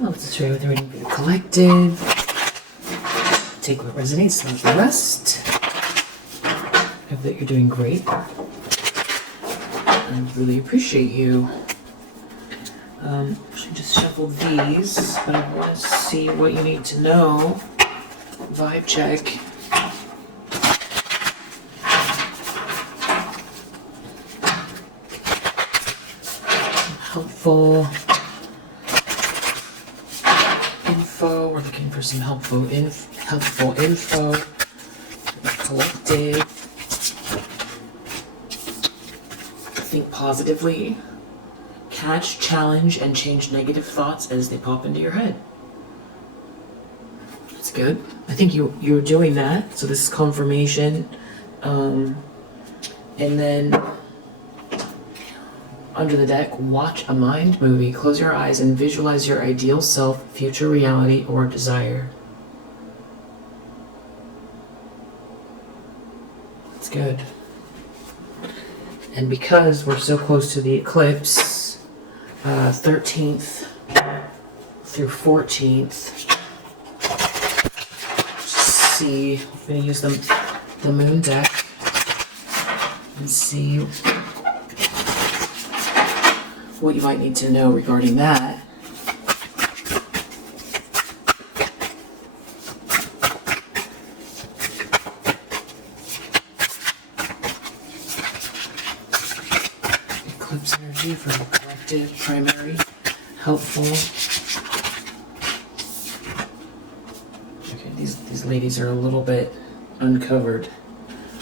Let's share with the reading for the collective. Take what resonates, leave the rest. Hope that you're doing great. I really appreciate you. I should just shuffle these, but I want to see what you need to know. Vibe check. Helpful info. We're looking for some helpful info. Collective. Think positively. Catch, challenge, and change negative thoughts as they pop into your head. That's good. I think you're doing that. So this is confirmation. And then under the deck, watch a mind movie. Close your eyes and visualize your ideal self, future reality, or desire. That's good. And because we're so close to the eclipse, 13th through 14th, see, I'm going to use the moon deck and see what you might need to know regarding that. Eclipse energy from collective, primary, helpful. Okay, these ladies are a little bit uncovered,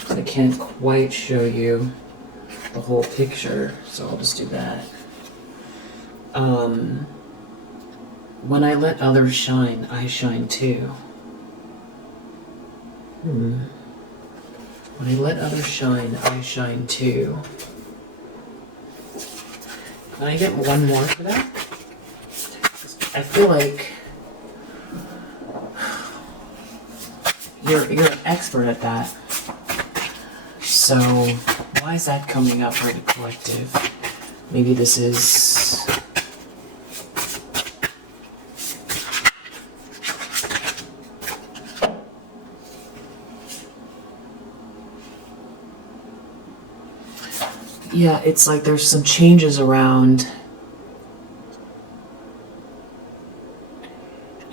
so I can't quite show you the whole picture, so I'll just do that. When I let others shine, I shine too. When I let others shine, I shine too. Can I get one more for that? I feel like you're an expert at that. So why is that coming up for the collective? Maybe this is yeah, it's like there's some changes around.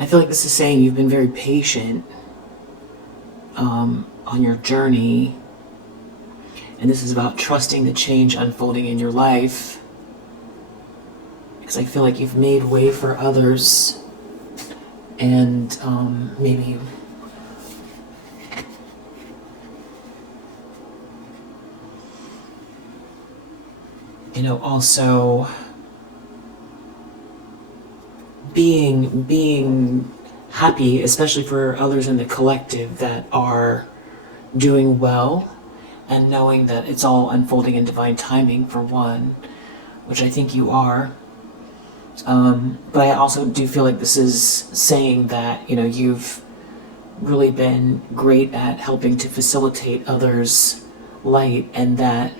I feel like this is saying you've been very patient on your journey. And this is about trusting the change unfolding in your life. Because I feel like you've made way for others. And maybe also being happy, especially for others in the collective that are doing well, and knowing that it's all unfolding in divine timing, for one, which I think you are. But I also do feel like this is saying that, you've really been great at helping to facilitate others' light, and that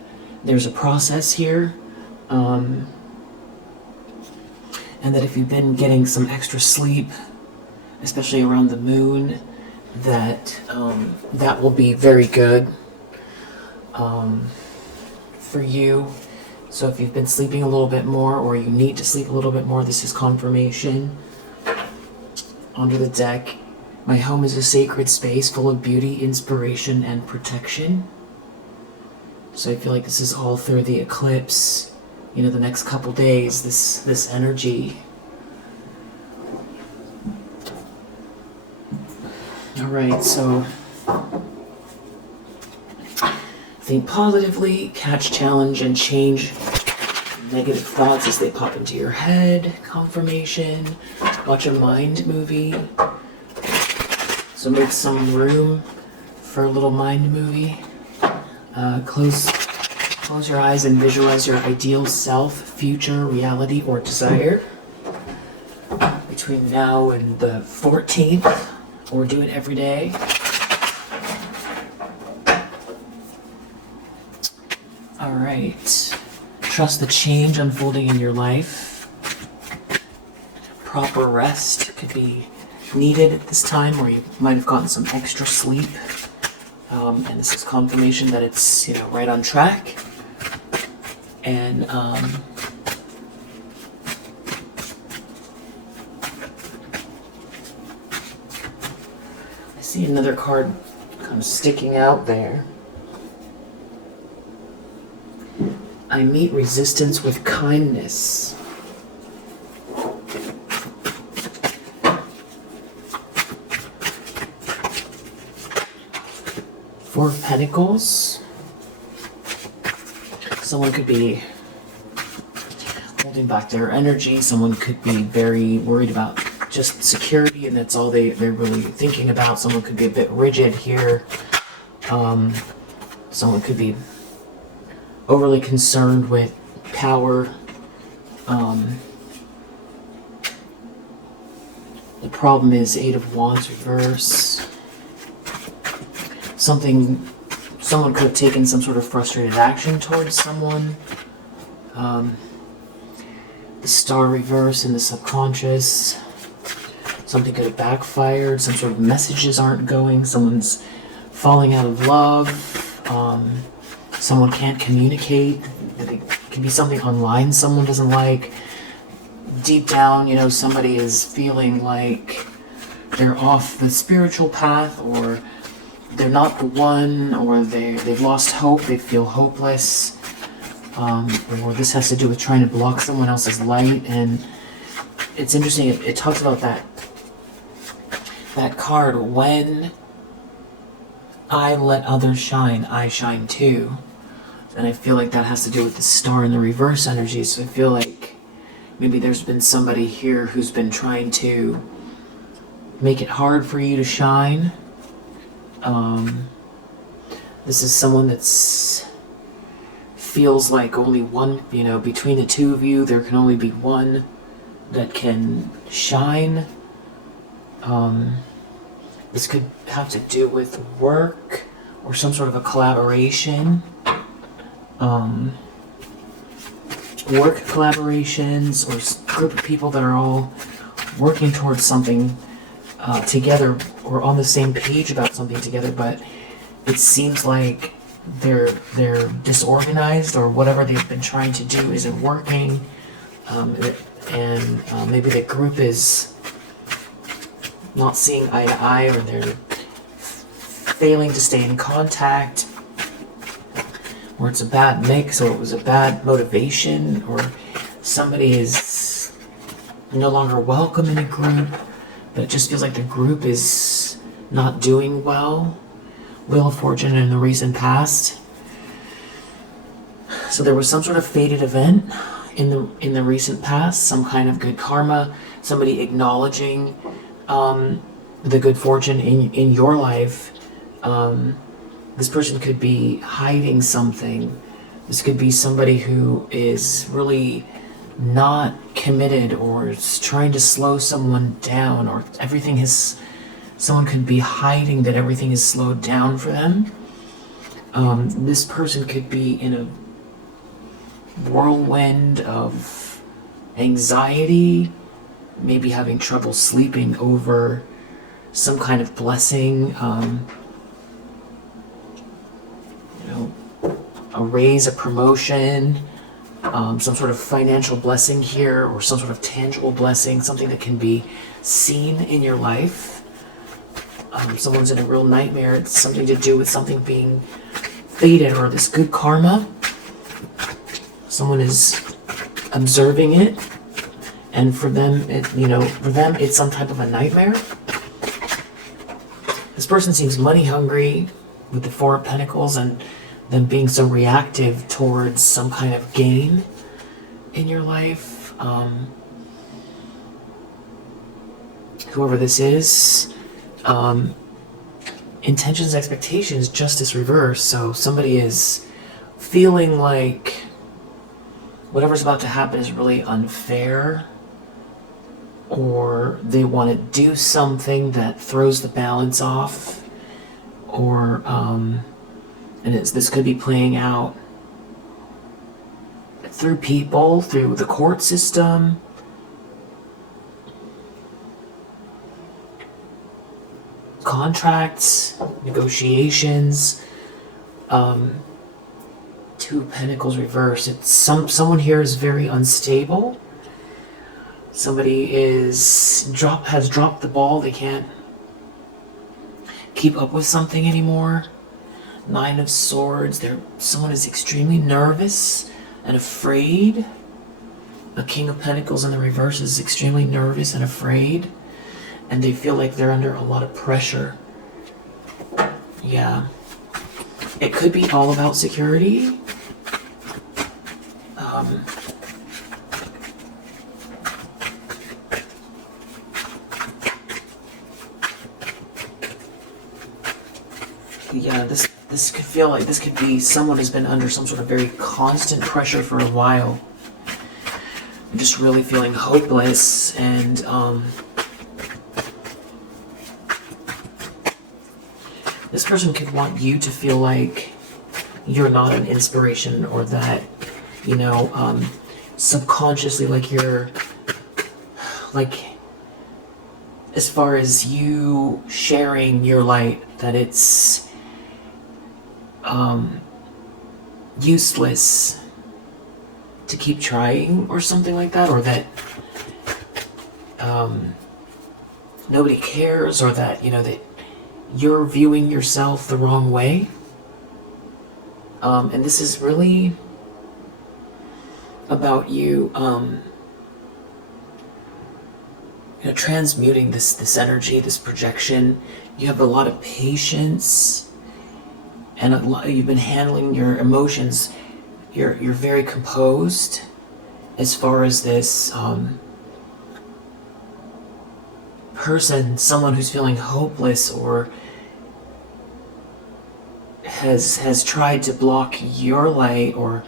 there's a process here. And that if you've been getting some extra sleep, especially around the moon, that that will be very good for you. So if you've been sleeping a little bit more, or you need to sleep a little bit more, this is confirmation. Under the deck, my home is a sacred space full of beauty, inspiration, and protection. So I feel like this is all through the eclipse. The next couple days, this energy. All right, so think positively, catch, challenge, and change negative thoughts as they pop into your head. Confirmation. Watch a mind movie. So make some room for a little mind movie. Close your eyes and visualize your ideal self, future, reality, or desire between now and the 14th, or do it every day. All right. Trust the change unfolding in your life. proper rest could be needed at this time, or you might have gotten some extra sleep. And this is confirmation that it's, right on track. And I see another card kind of sticking out there. I meet resistance with kindness. Four of Pentacles. Someone could be holding back their energy. Someone could be very worried about just security, and that's all they're really thinking about. Someone could be a bit rigid here. Someone could be overly concerned with power. The problem is Eight of Wands reverse. Someone could have taken some sort of frustrated action towards someone. The Star reverse in the subconscious. Something could have backfired. Some sort of messages aren't going. Someone's falling out of love. Someone can't communicate. It could be something online someone doesn't like. Deep down, somebody is feeling like they're off the spiritual path, or they're not the one, or they've lost hope, they feel hopeless, or this has to do with trying to block someone else's light. And it's interesting, it talks about that card, when I let others shine, I shine too. And I feel like that has to do with the Star in the reverse energy. So I feel like maybe there's been somebody here who's been trying to make it hard for you to shine. This is someone that's feels like only one, between the two of you, there can only be one that can shine. This could have to do with work or some sort of a collaboration. Work collaborations, or a group of people that are all working towards something together, or on the same page about something together, but it seems like they're disorganized, or whatever they've been trying to do isn't working, and maybe the group is not seeing eye to eye, or they're failing to stay in contact, or it's a bad mix, or it was a bad motivation, or somebody is no longer welcome in a group, but it just feels like the group is not doing well. Wheel of Fortune in the recent past. So there was some sort of fated event in the recent past, some kind of good karma, somebody acknowledging the good fortune in your life. This person could be hiding something. This could be somebody who is really not committed, or is trying to slow someone down, or someone could be hiding that everything is slowed down for them. This person could be in a whirlwind of anxiety, maybe having trouble sleeping over some kind of blessing, a raise, a promotion, some sort of financial blessing here, or some sort of tangible blessing, something that can be seen in your life. Someone's in a real nightmare. It's something to do with something being fated, or this good karma. Someone is observing it, and for them, it's some type of a nightmare. This person seems money hungry with the Four of Pentacles, and them being so reactive towards some kind of gain in your life. Whoever this is, intentions, expectations, justice reverse. So somebody is feeling like whatever's about to happen is really unfair, or they want to do something that throws the balance off, or this could be playing out through people, through the court system. contracts, negotiations. Two of Pentacles reverse. It's someone here is very unstable. Somebody has dropped the ball. They can't keep up with something anymore. Nine of Swords. Someone is extremely nervous and afraid. A King of Pentacles in the reverse is extremely nervous and afraid, and they feel like they're under a lot of pressure. Yeah. It could be all about security. Yeah, this could feel like this could be someone who's been under some sort of very constant pressure for a while. Just really feeling hopeless, and this person could want you to feel like you're not an inspiration, or that, you know, subconsciously, like you're, like, as far as you sharing your light, that it's useless to keep trying, or something like that, or that nobody cares, or that, you know, that you're viewing yourself the wrong way. And this is really about you, you know, transmuting this energy, this projection. You have a lot of patience, and you've been handling your emotions. You're very composed as far as this person, someone who's feeling hopeless or has tried to block your light or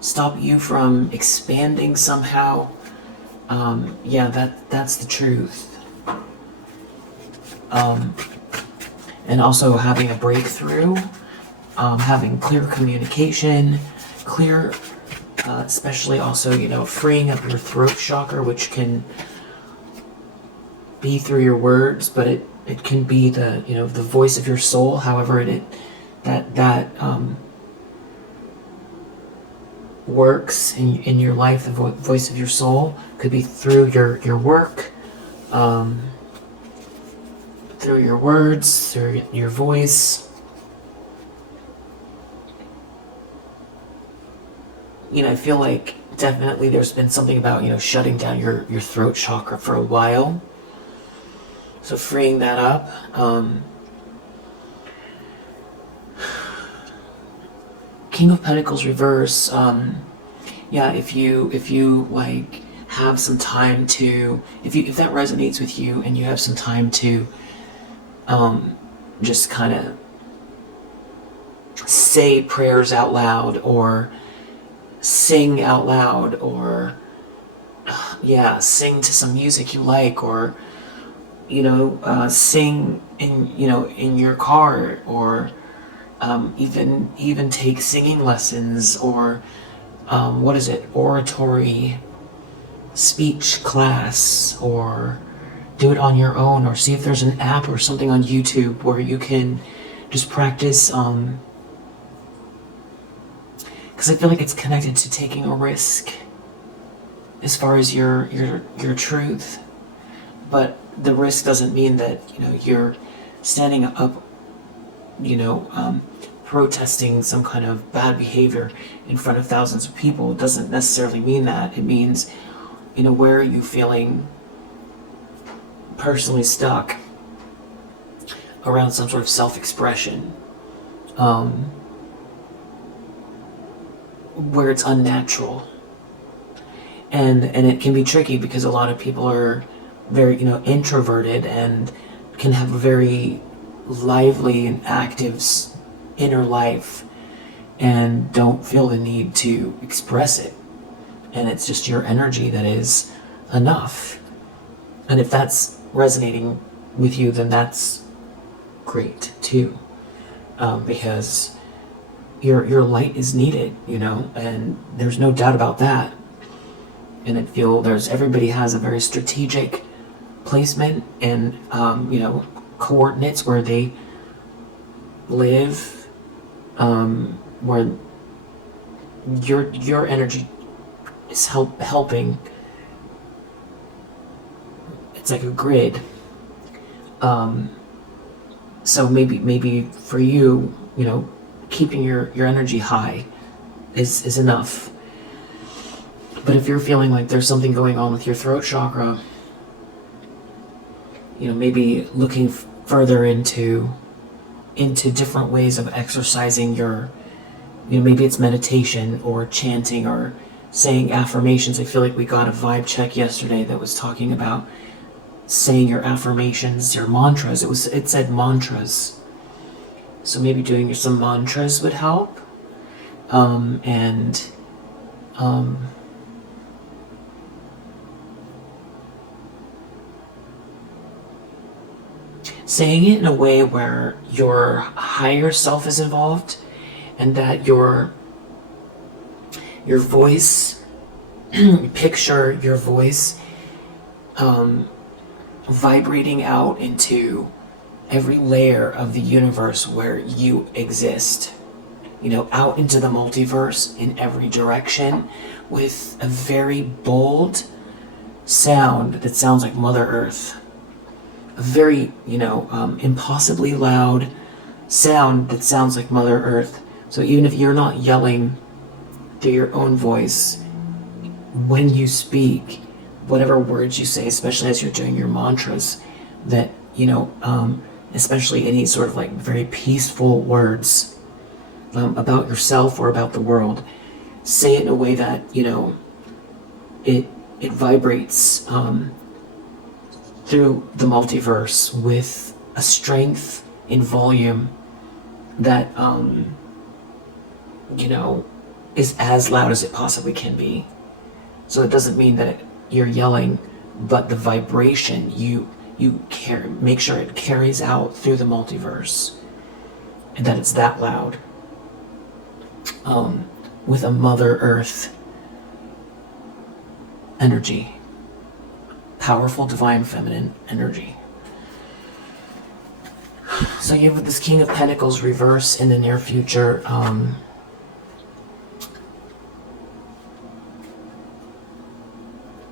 stop you from expanding somehow. Yeah, that's the truth. And also having a breakthrough, having clear communication, clear, especially also, you know, freeing up your throat chakra, which can be through your words, but it can be the, you know, the voice of your soul. However that works in your life. The voice of your soul could be through your work, through your words, through your voice. You know, I feel like definitely there's been something about, you know, shutting down your throat chakra for a while. So freeing that up. King of Pentacles reverse. Yeah, if you like have some time to, if that resonates with you and you have some time to just kind of say prayers out loud, or sing out loud, or yeah, sing to some music you like, or, you know, sing in, you know, in your car, or even take singing lessons, or what is it, oratory, speech class, or do it on your own, or see if there's an app or something on YouTube where you can just practice, because I feel like it's connected to taking a risk as far as your truth. But the risk doesn't mean that, you know, you're standing up, you know, protesting some kind of bad behavior in front of thousands of people. It doesn't necessarily mean that. It means, you know, where are you feeling personally stuck around some sort of self-expression, where it's unnatural. And it can be tricky because a lot of people are very, you know, introverted and can have a very lively and active inner life and don't feel the need to express it. And it's just your energy that is enough. And if that's resonating with you, then that's great too, because your light is needed, you know, and there's no doubt about that. And I feel everybody has a very strategic placement and, you know, coordinates where they live, where your energy is helping. It's like a grid. So maybe for you, keeping your energy high is enough. But if you're feeling like there's something going on with your throat chakra, maybe looking further into different ways of exercising your, maybe it's meditation or chanting or saying affirmations. I feel like we got a vibe check yesterday that was talking about saying your affirmations, your mantras. It said mantras. So maybe doing some mantras would help. Saying it in a way where your higher self is involved, and that your voice, picture your voice vibrating out into every layer of the universe where you exist, out into the multiverse in every direction, with a very bold sound that sounds like Mother Earth. A very, impossibly loud sound that sounds like Mother Earth. So even if you're not yelling through your own voice, when you speak, whatever words you say, especially as you're doing your mantras, that, especially any sort of like very peaceful words about yourself or about the world, say it in a way that, it vibrates through the multiverse with a strength in volume that, is as loud as it possibly can be. So it doesn't mean that you're yelling, but the vibration, make sure it carries out through the multiverse, and that it's that loud, with a Mother Earth energy, powerful divine feminine energy. So you have this King of Pentacles reverse in the near future.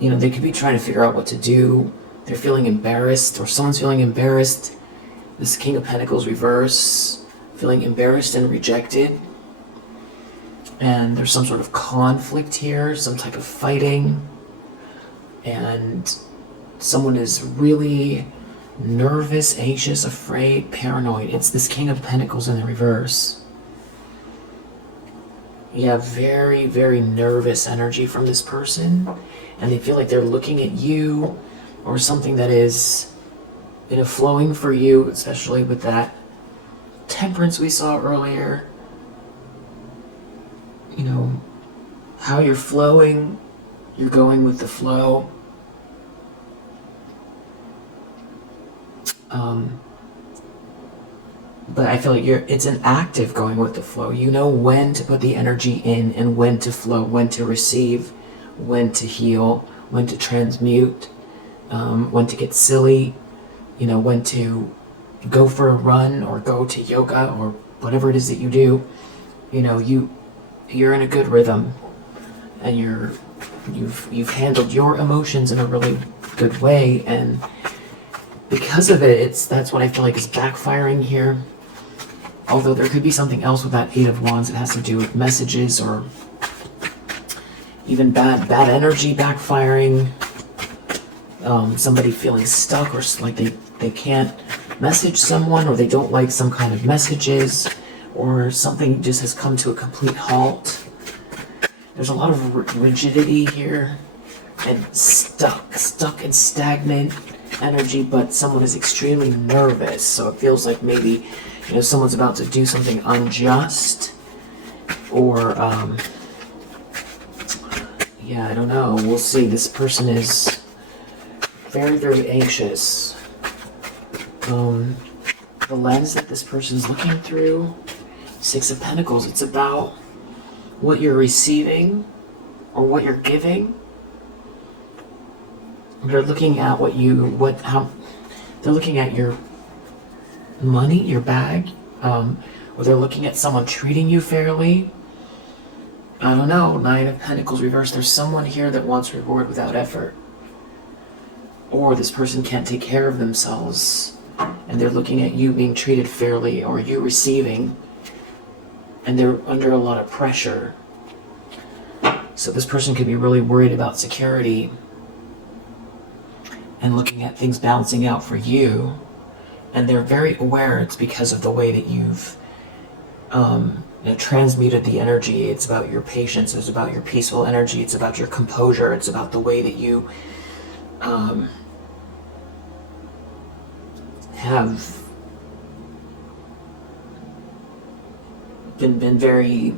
They could be trying to figure out what to do. They're feeling embarrassed, or someone's feeling embarrassed. This King of Pentacles reverse, feeling embarrassed and rejected. And there's some sort of conflict here, some type of fighting. And someone is really nervous, anxious, afraid, paranoid. It's this King of Pentacles in the reverse. You have very, very nervous energy from this person, and they feel like they're looking at you, or something that is, flowing for you, especially with that temperance we saw earlier. How you're flowing, you're going with the flow. But I feel like it's an active going with the flow. You know when to put the energy in and when to flow, when to receive, when to heal, when to transmute, when to get silly, when to go for a run or go to yoga or whatever it is that you do. You're in a good rhythm, and you've handled your emotions in a really good way, and because of it, that's what I feel like is backfiring here. Although there could be something else with that Eight of Wands that has to do with messages, or even bad energy backfiring. Somebody feeling stuck, or like they can't message someone, or they don't like some kind of messages, or something just has come to a complete halt. There's a lot of rigidity here, and stuck and stagnant energy, but someone is extremely nervous, so it feels like maybe someone's about to do something unjust, or I don't know, we'll see. This person is very, very anxious. The lens that this person's looking through, Six of Pentacles, it's about what you're receiving or what you're giving. They're looking at they're looking at your money, your bag, or they're looking at someone treating you fairly. I don't know, Nine of Pentacles reversed. There's someone here that wants reward without effort. Or this person can't take care of themselves and they're looking at you being treated fairly or you receiving, and they're under a lot of pressure. So this person could be really worried about security and looking at things balancing out for you. And they're very aware it's because of the way that you've transmuted the energy. It's about your patience, it's about your peaceful energy, it's about your composure, it's about the way that you have been very,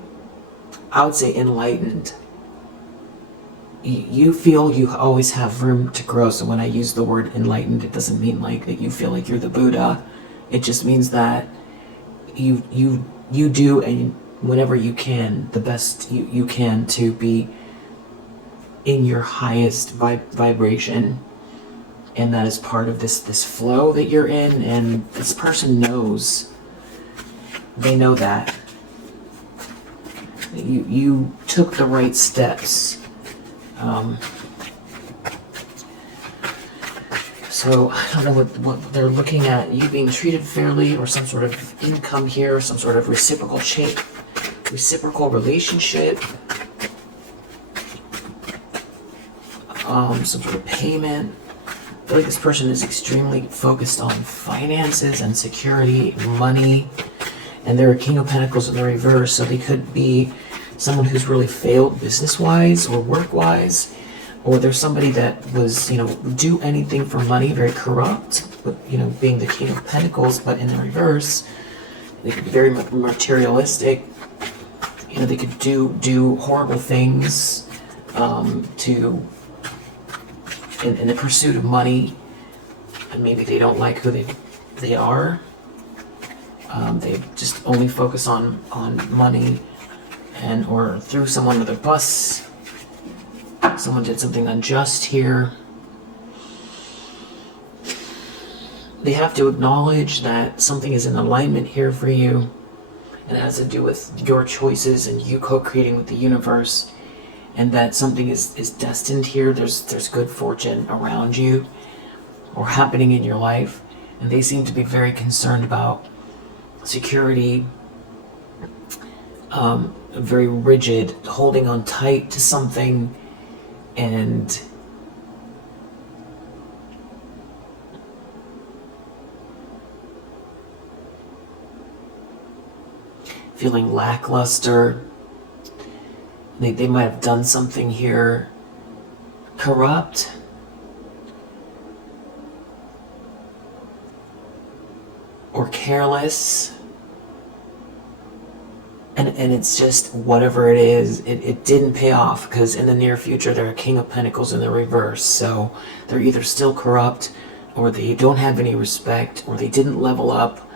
I would say, enlightened. You feel you always have room to grow. So when I use the word enlightened, it doesn't mean like that you feel like you're the Buddha. It just means that you do, and whenever you can, the best you can to be in your highest vibration. And that is part of this flow that you're in, and this person knows. They know that. You took the right steps. So I don't know what they're looking at. You being treated fairly, or some sort of income here, some sort of reciprocal relationship, some sort of payment. I feel like this person is extremely focused on finances and security, money, and they're a King of Pentacles in the reverse, so they could be someone who's really failed business-wise or work-wise, or there's somebody that was, do anything for money, very corrupt, but, being the King of Pentacles, but in the reverse, they could be very materialistic. They could do horrible things in the pursuit of money, and maybe they don't like who they are. They just only focus on money, or threw someone under the bus. Someone did something unjust here. They have to acknowledge that something is in alignment here for you, and it has to do with your choices and you co-creating with the universe, and that something is destined here. There's good fortune around you or happening in your life, and they seem to be very concerned about security, very rigid, holding on tight to something, and feeling lackluster. They might have done something here corrupt, or careless, and it's just whatever it is, it didn't pay off, because in the near future they're a King of Pentacles in the reverse, so they're either still corrupt, or they don't have any respect, or they didn't level up,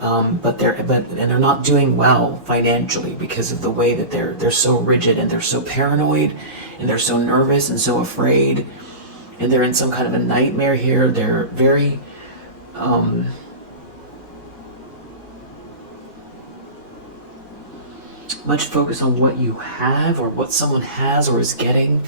but they're not doing well financially because of the way that they're so rigid, and they're so paranoid, and they're so nervous and so afraid, and they're in some kind of a nightmare here. They're very much focused on what you have, or what someone has or is getting.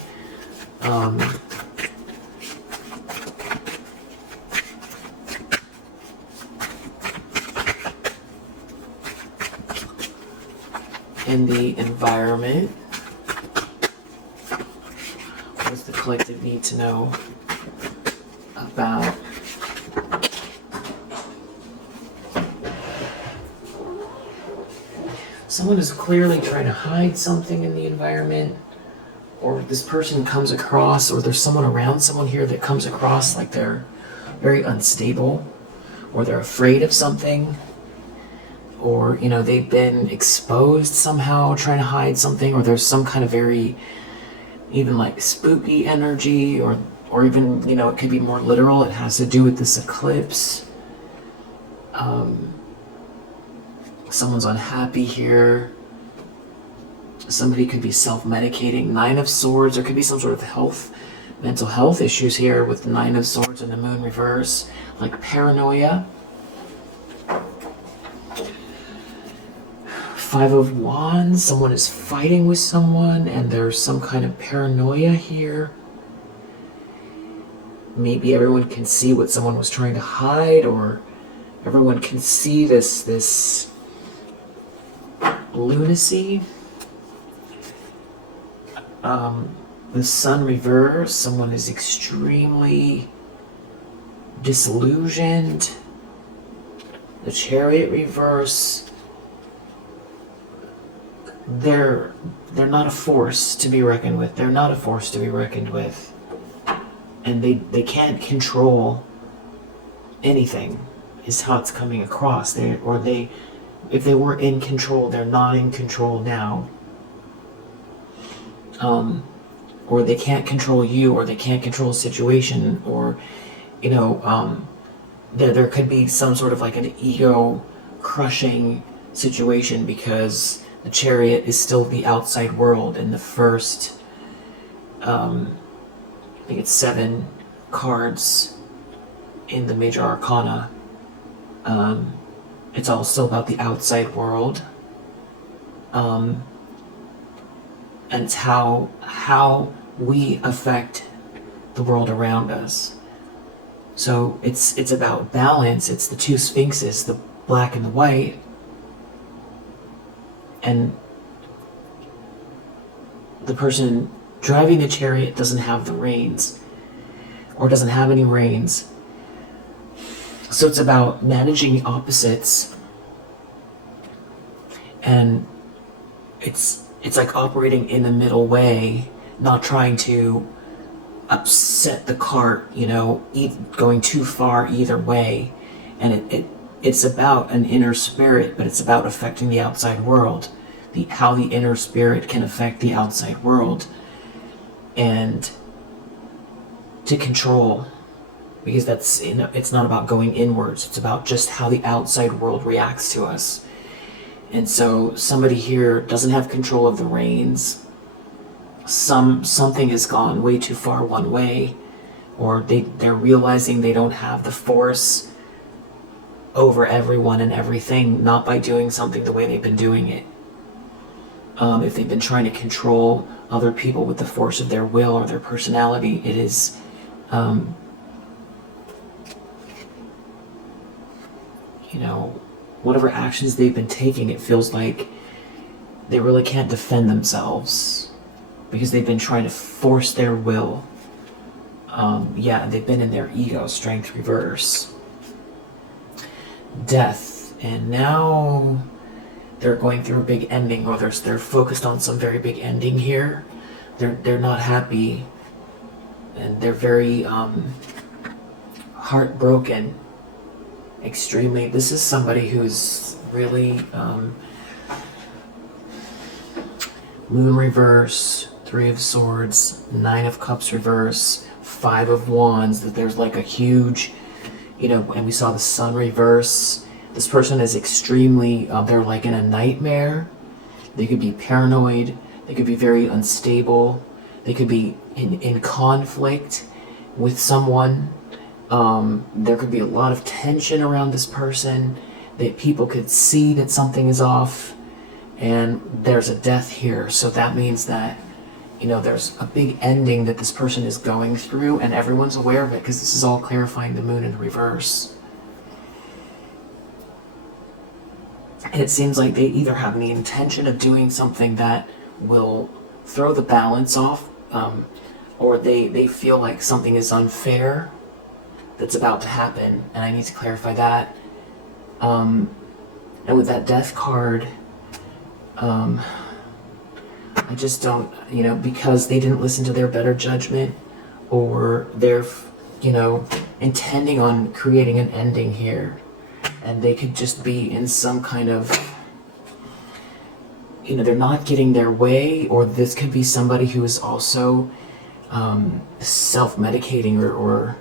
In the environment, what does the collective need to know about someone is clearly trying to hide something in the environment, or this person comes across, or there's someone around someone here that comes across like they're very unstable, or they're afraid of something, or they've been exposed somehow trying to hide something, or there's some kind of very even like spooky energy, or even it could be more literal. It has to do with this eclipse. Someone's unhappy here. Somebody could be self-medicating. Nine of Swords. There could be some sort of mental health issues here with the Nine of Swords and the Moon reverse, like paranoia. Five of Wands, someone is fighting with someone and there's some kind of paranoia here. Maybe everyone can see what someone was trying to hide, or everyone can see this lunacy. The Sun reverse, someone is extremely disillusioned. The Chariot reverse, they're not a force to be reckoned with. They're not a force to be reckoned with. And they can't control anything, is how it's coming across. If they were in control, they're not in control now. Or they can't control you, or they can't control a situation, or, there could be some sort of like an ego crushing situation, because the Chariot is still the outside world. In the first, I think it's 7 cards in the major arcana. It's all still about the outside world. And it's how we affect the world around us. So it's about balance. It's the 2 sphinxes, the black and the white. And the person driving the Chariot doesn't have the reins, or doesn't have any reins. So it's about managing opposites, and it's like operating in the middle way, not trying to upset the cart, going too far either way. And it's about an inner spirit, but it's about affecting the outside world, how the inner spirit can affect the outside world, and to control, because that's, it's not about going inwards, it's about just how the outside world reacts to us. And so somebody here doesn't have control of the reins. Something has gone way too far one way, or they're realizing they don't have the force over everyone and everything, not by doing something the way they've been doing it. If they've been trying to control other people with the force of their will or their personality, it is whatever actions they've been taking, it feels like they really can't defend themselves because they've been trying to force their will. They've been in their ego, strength reverse. Death, and now they're going through a big ending, or they're focused on some very big ending here. They're not happy, and they're very heartbroken. Extremely. This is somebody who's really Moon reverse, 3 of Swords, 9 of Cups reverse, 5 of Wands. That there's like a huge, and we saw the Sun reverse. This person is extremely, they're like in a nightmare. They could be paranoid. They could be very unstable. They could be in conflict with someone. There could be a lot of tension around this person, that people could see that something is off, and there's a death here. So that means that, there's a big ending that this person is going through, and everyone's aware of it, because this is all clarifying the Moon in reverse. And it seems like they either have the intention of doing something that will throw the balance off, or they feel like something is unfair that's about to happen, and I need to clarify that. And with that Death card, I just don't, because they didn't listen to their better judgment, or they're, intending on creating an ending here, and they could just be in some kind of, they're not getting their way, or this could be somebody who is also self-medicating, or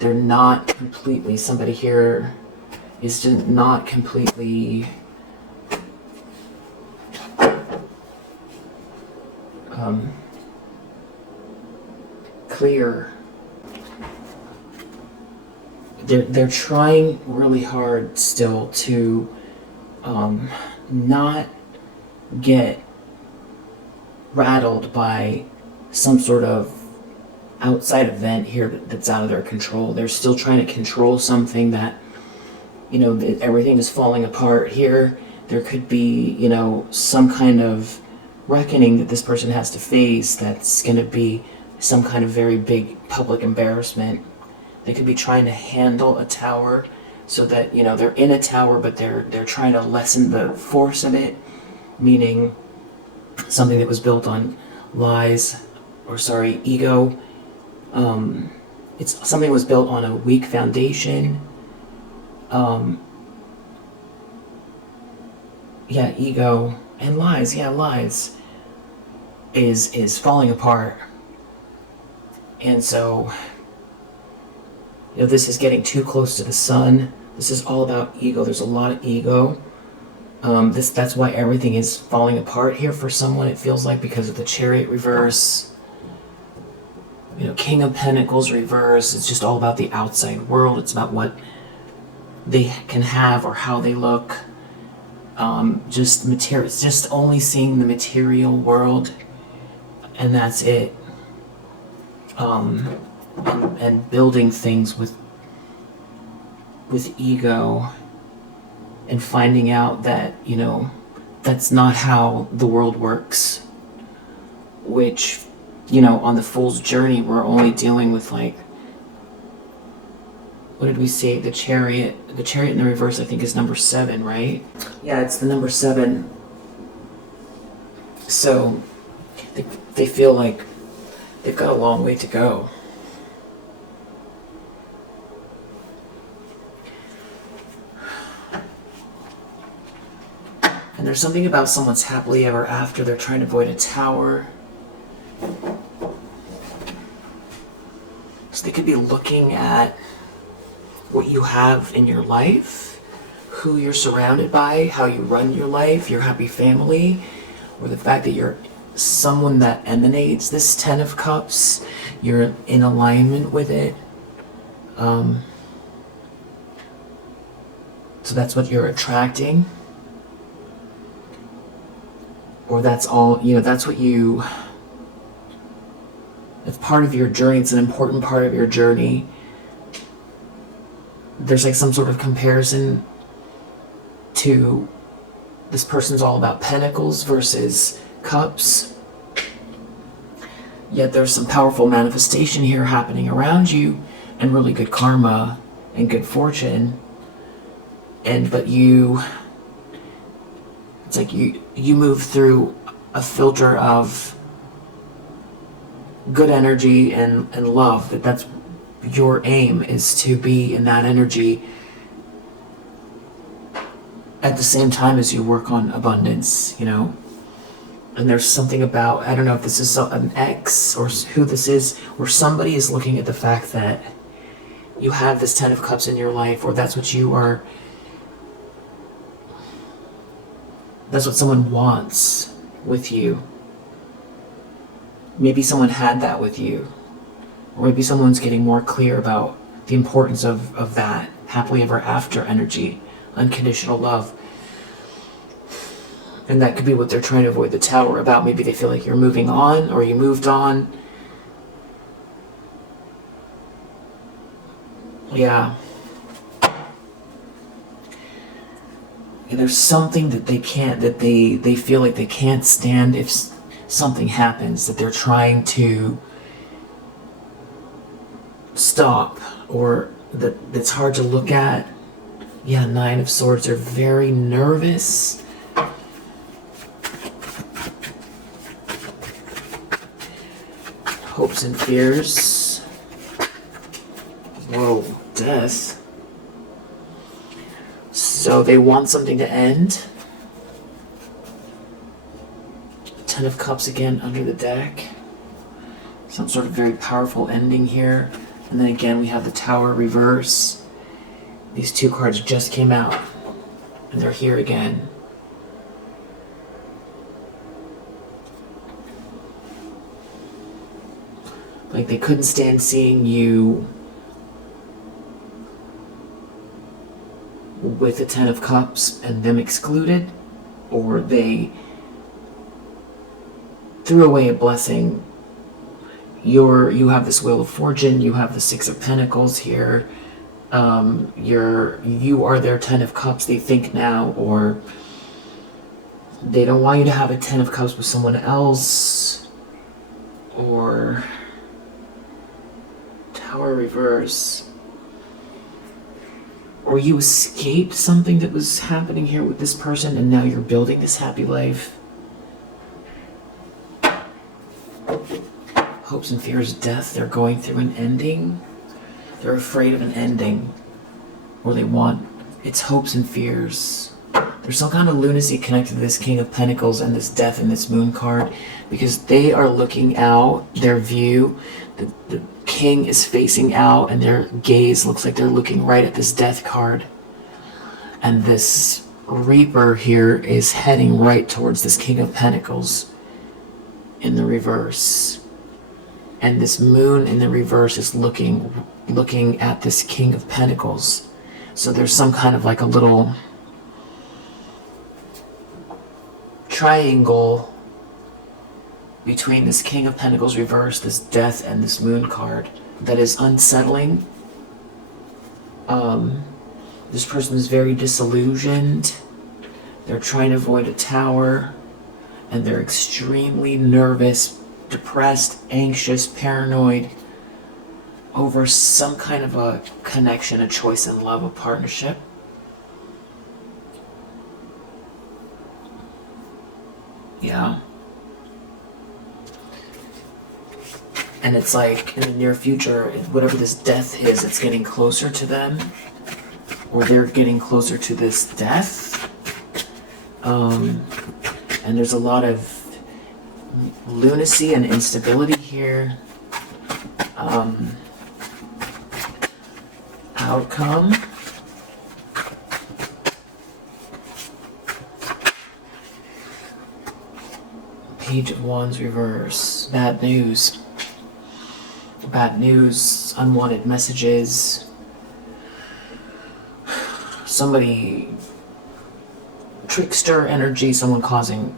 they're not completely, somebody here is just not completely clear. They're trying really hard still to not get rattled by some sort of outside event here that's out of their control. They're still trying to control something that, everything is falling apart here. There could be, some kind of reckoning that this person has to face that's going to be some kind of very big public embarrassment. They could be trying to handle a tower so that, they're in a tower, but they're trying to lessen the force of it, meaning something that was built on ego. It's something that was built on a weak foundation. Ego and lies. Lies is falling apart. And so, this is getting too close to the sun. This is all about ego. There's a lot of ego. That's why everything is falling apart here for someone, it feels like, because of the Chariot reverse. King of Pentacles reverse. It's just all about the outside world. It's about what they can have or how they look. Just material. It's just only seeing the material world, and that's it. And building things with ego, and finding out that that's not how the world works. Which, on the Fool's Journey, we're only dealing with, like, what did we say? The Chariot in the reverse, I think, is number 7, right? Yeah, it's the number 7. So they feel like they've got a long way to go. And there's something about someone's happily ever after. They're trying to avoid a tower. So they could be looking at what you have in your life, who you're surrounded by, how you run your life, your happy family, or the fact that you're someone that emanates this 10 of Cups. You're in alignment with it. So that's what you're attracting. Or that's all, that's what it's part of your journey. It's an important part of your journey. There's like some sort of comparison to this person's all about Pentacles versus Cups. Yet there's some powerful manifestation here happening around you, and really good karma and good fortune. But it's like you move through a filter of good energy and love. That's your aim, is to be in that energy at the same time as you work on abundance, And there's something about, I don't know if this is an ex or who this is, or somebody is looking at the fact that you have this 10 of Cups in your life, or that's what that's what someone wants with you. Maybe someone had that with you. Or maybe someone's getting more clear about the importance of that happily ever after energy, unconditional love. And that could be what they're trying to avoid the tower about. Maybe they feel like you're moving on, or you moved on. Yeah. And there's something that they feel like they can't stand if something happens, that they're trying to stop, or that it's hard to look at. Yeah, 9 of Swords. They're very nervous. Hopes and fears. Whoa, Death. So they want something to end. 10 of Cups again under the deck. Some sort of very powerful ending here. And then again we have the Tower reverse. These two cards just came out, and they're here again. Like they couldn't stand seeing you with the 10 of Cups and them excluded, or they threw away a blessing. You have this Wheel of Fortune, you have the Six of Pentacles here. You are their Ten of Cups, they think now, or they don't want you to have a Ten of Cups with someone else, or Tower reverse. Or you escaped something that was happening here with this person and now you're building this happy life. Hopes and fears, death. They're going through an ending. They're afraid of an ending. Or they want, it's hopes and fears. There's some kind of lunacy connected to this King of Pentacles and this Death and this Moon card, because they are looking out, their view, the King is facing out and their gaze looks like they're looking right at this Death card. And this Reaper here is heading right towards this King of Pentacles in the reverse. And this Moon in the reverse is looking at this King of Pentacles. So there's some kind of like a little triangle between this King of Pentacles reverse, this Death, and this Moon card that is unsettling. This person is very disillusioned. They're trying to avoid a tower, and they're extremely nervous, depressed, anxious, paranoid over some kind of a connection, a choice in love, a partnership. Yeah. And it's like in the near future, whatever this death is, it's getting closer to them, or they're getting closer to this death. And there's a lot of lunacy and instability here. Outcome. Page of Wands reverse. Bad news. Bad news. Unwanted messages. Somebody, trickster energy, someone causing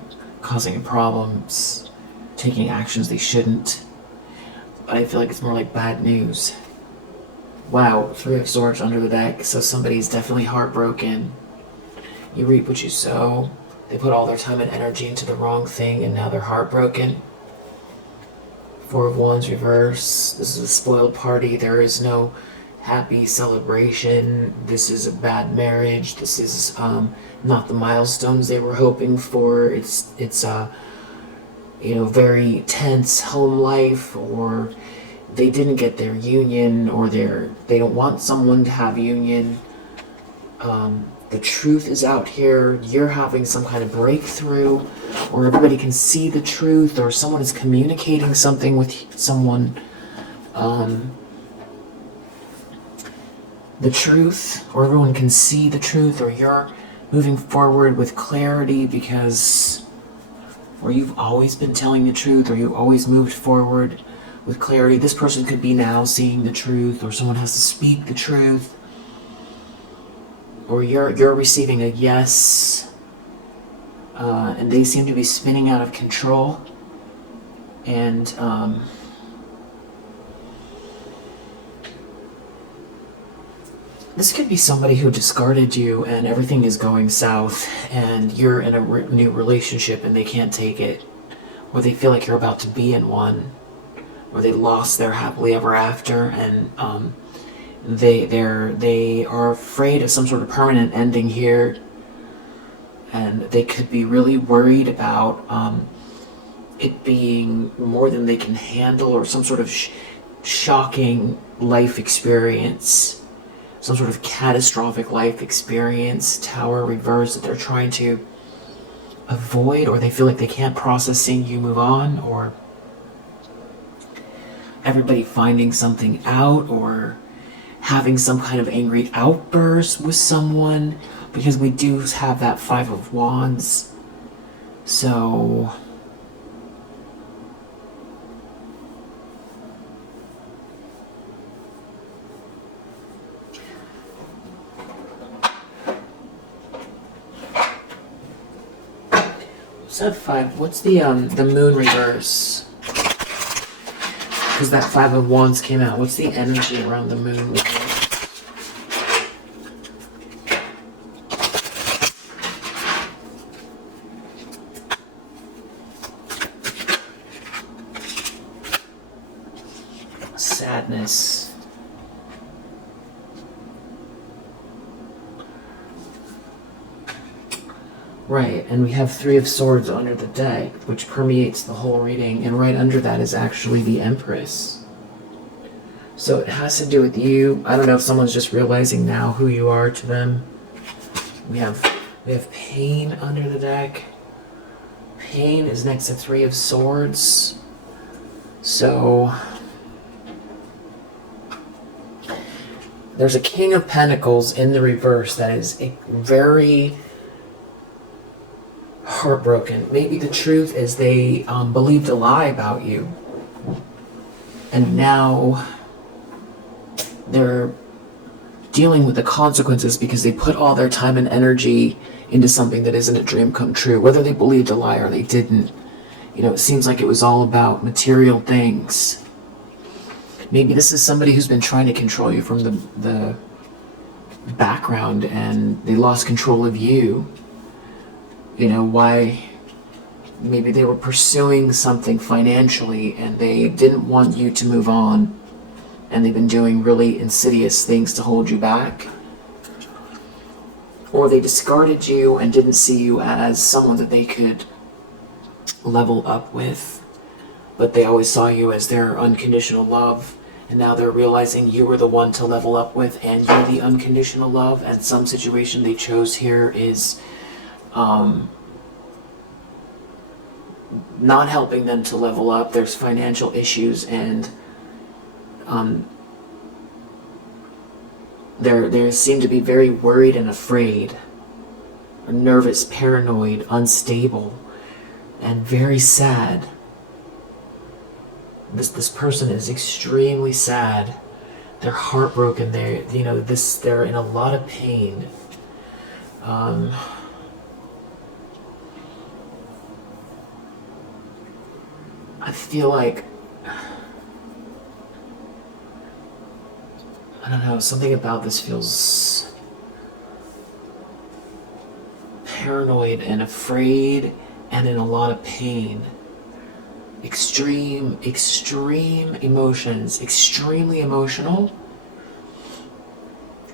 problems, taking actions they shouldn't. But I feel like it's more like bad news. Wow, Three of Swords under the deck, so somebody's definitely heartbroken. You reap what you sow. They put all their time and energy into the wrong thing, and now they're heartbroken. Four of Wands reverse. This is a spoiled party. There is no happy celebration. This is a bad marriage. This is not the milestones they were hoping for. It's very tense home life, or they didn't get their union, or they don't want someone to have union. The truth is out here. You're having some kind of breakthrough, or everybody can see the truth, or someone is communicating something with someone. The truth, or everyone can see the truth, or you're moving forward with clarity because, or you've always been telling the truth, or you've always moved forward with clarity. This person could be now seeing the truth, or someone has to speak the truth, or you're receiving a yes, and they seem to be spinning out of control. And this could be somebody who discarded you and everything is going south, and you're in a new relationship and they can't take it, or they feel like you're about to be in one, or they lost their happily ever after, and they are afraid of some sort of permanent ending here, and they could be really worried about it being more than they can handle, or some sort of shocking life experience, some sort of catastrophic life experience, Tower reverse, that they're trying to avoid, or they feel like they can't process seeing you move on, or everybody finding something out, or having some kind of angry outburst with someone, because we do have that Five of Wands. So Set 5. What's the moon reverse? Because that 5 of Wands came out. What's the energy around the moon reverse? Sadness. Right, and we have 3 of Swords under the deck, which permeates the whole reading, and right under that is actually the Empress. So it has to do with you. I don't know if someone's just realizing now who you are to them. We have Pain under the deck. Pain is next to 3 of Swords. So there's a King of Pentacles in the reverse that is very heartbroken. Maybe the truth is they believed a lie about you. And now they're dealing with the consequences because they put all their time and energy into something that isn't a dream come true. Whether they believed a lie or they didn't. You know, it seems like it was all about material things. Maybe this is somebody who's been trying to control you from the background and they lost control of you. You know, why? Maybe they were pursuing something financially and they didn't want you to move on. And they've been doing really insidious things to hold you back. Or they discarded you and didn't see you as someone that they could level up with. But they always saw you as their unconditional love. And now they're realizing you were the one to level up with and you're the unconditional love. And some situation they chose here is not helping them to level up. There's financial issues and they seem to be very worried and afraid, or nervous, paranoid, unstable, and very sad. This person is extremely sad. They're heartbroken. They're in a lot of pain. I feel like, I don't know, something about this feels paranoid and afraid and in a lot of pain. Extreme emotions, extremely emotional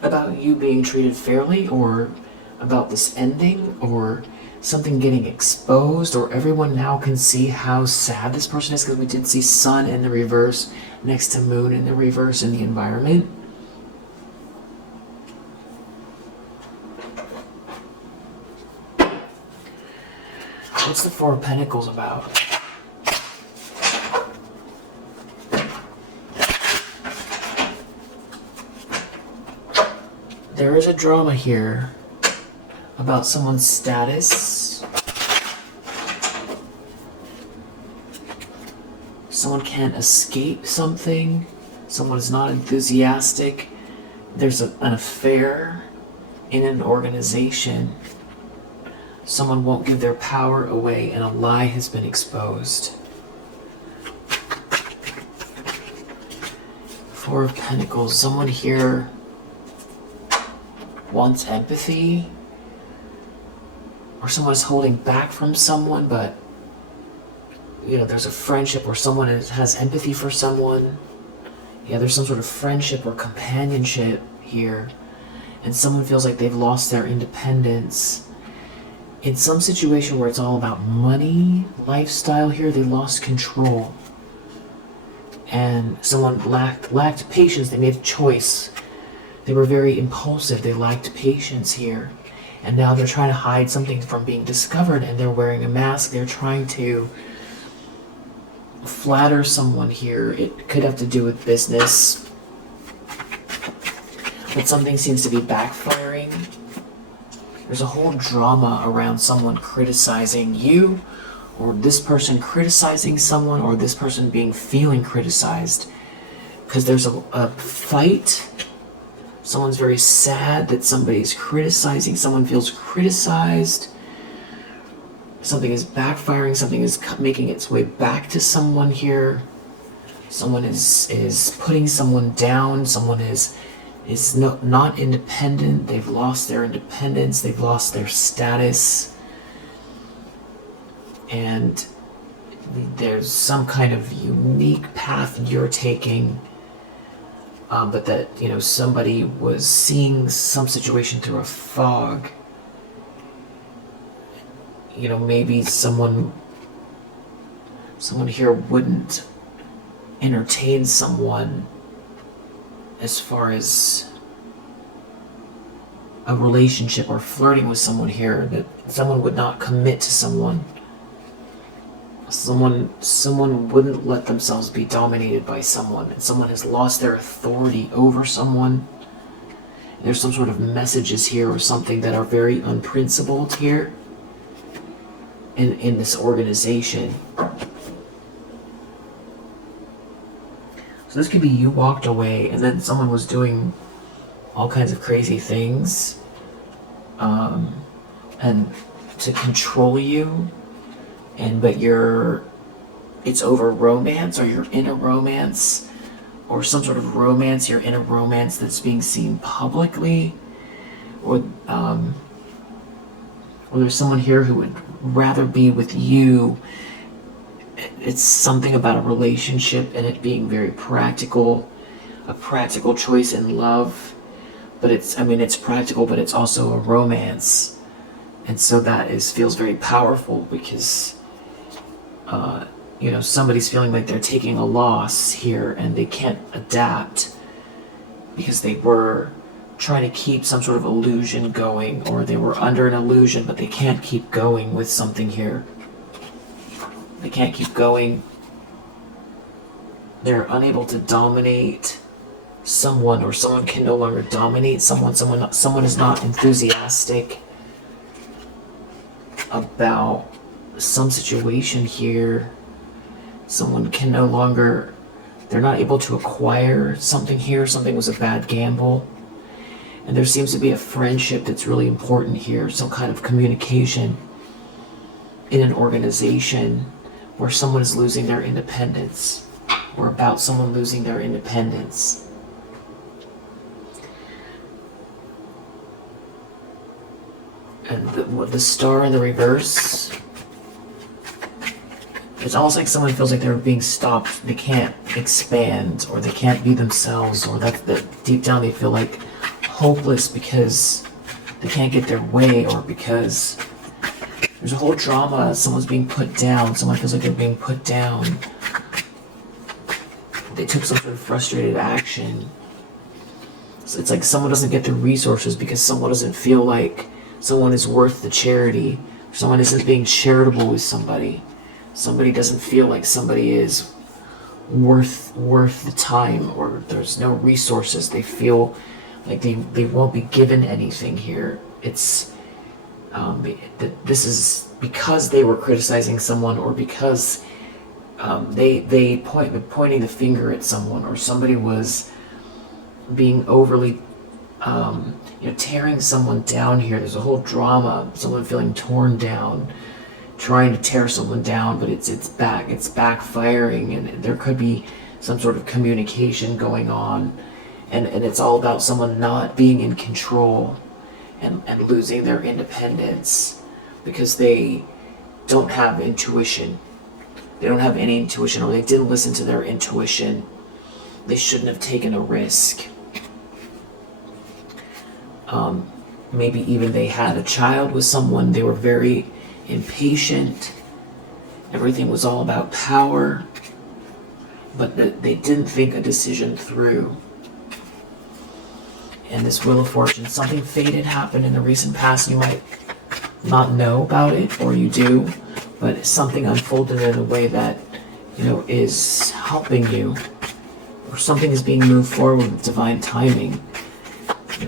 about you being treated fairly, or about this ending, or something getting exposed, or everyone now can see how sad this person is, because we did see Sun in the reverse next to Moon in the reverse in the environment. What's the Four of Pentacles about? There is a drama here about someone's status. Someone can't escape something. Someone is not enthusiastic. There's an affair in an organization. Someone won't give their power away and a lie has been exposed. Four of Pentacles. Someone here wants empathy, or someone is holding back from someone, but there's a friendship where someone has empathy for someone. Yeah, there's some sort of friendship or companionship here, and someone feels like they've lost their independence. In some situation where it's all about money, lifestyle here, they lost control. And someone lacked patience. They made a choice. They were very impulsive. They lacked patience here. And now they're trying to hide something from being discovered, and they're wearing a mask. They're trying to flatter someone here. It could have to do with business. But something seems to be backfiring. There's a whole drama around someone criticizing you, or this person criticizing someone, or this person feeling criticized. Because there's a fight. Someone's very sad that somebody's criticizing. Someone feels criticized. something is backfiring, something is making its way back to someone here. Someone is putting someone down, someone is not independent, they've lost their independence, they've lost their status, and there's some kind of unique path you're taking, but that, you know, somebody was seeing some situation through a fog. You know, maybe someone here wouldn't entertain someone as far as a relationship or flirting with someone here, that someone would not commit to someone. Someone wouldn't let themselves be dominated by someone, and someone has lost their authority over someone. There's some sort of messages here or something that are very unprincipled here in this organization. So this could be you walked away and then someone was doing all kinds of crazy things, and to control you, but it's over romance, or you're in a romance, or some sort of romance, you're in a romance that's being seen publicly, or there's someone here who would rather be with you. It's something about a relationship and it being very practical, a practical choice in love, but it's practical, but it's also a romance. And so that feels very powerful, because you know, somebody's feeling like they're taking a loss here and they can't adapt because they were trying to keep some sort of illusion going, or they were under an illusion, but they can't keep going with something here. They can't keep going. They're unable to dominate someone, or someone can no longer dominate someone. Someone is not enthusiastic about some situation here. Someone can no longer, they're not able to acquire something here. Something was a bad gamble. And there seems to be a friendship that's really important here, some kind of communication in an organization where someone is losing their independence, or about someone losing their independence. And the star in the reverse, it's almost like someone feels like they're being stopped. They can't expand, or they can't be themselves, or that deep down they feel like hopeless because they can't get their way, or because there's a whole drama. Someone's being put down. Someone feels like they're being put down. They took some sort of frustrated action. So it's like someone doesn't get the resources because someone doesn't feel like someone is worth the charity. Someone isn't being charitable with somebody. Somebody doesn't feel like somebody is worth the time, or there's no resources. They feel like they won't be given anything here. It's this is because they were criticizing someone, or because pointing the finger at someone, or somebody was being overly tearing someone down here. There's a whole drama. Someone feeling torn down, trying to tear someone down, but it's backfiring, and there could be some sort of communication going on, and it's all about someone not being in control and losing their independence because they don't have intuition. They don't have any intuition, or they didn't listen to their intuition. They shouldn't have taken a risk. Maybe even they had a child with someone. They were very impatient. Everything was all about power, but they didn't think a decision through. And this Wheel of Fortune, something fated happened in the recent past. You might not know about it, or you do, but something unfolded in a way that, is helping you, or something is being moved forward with divine timing.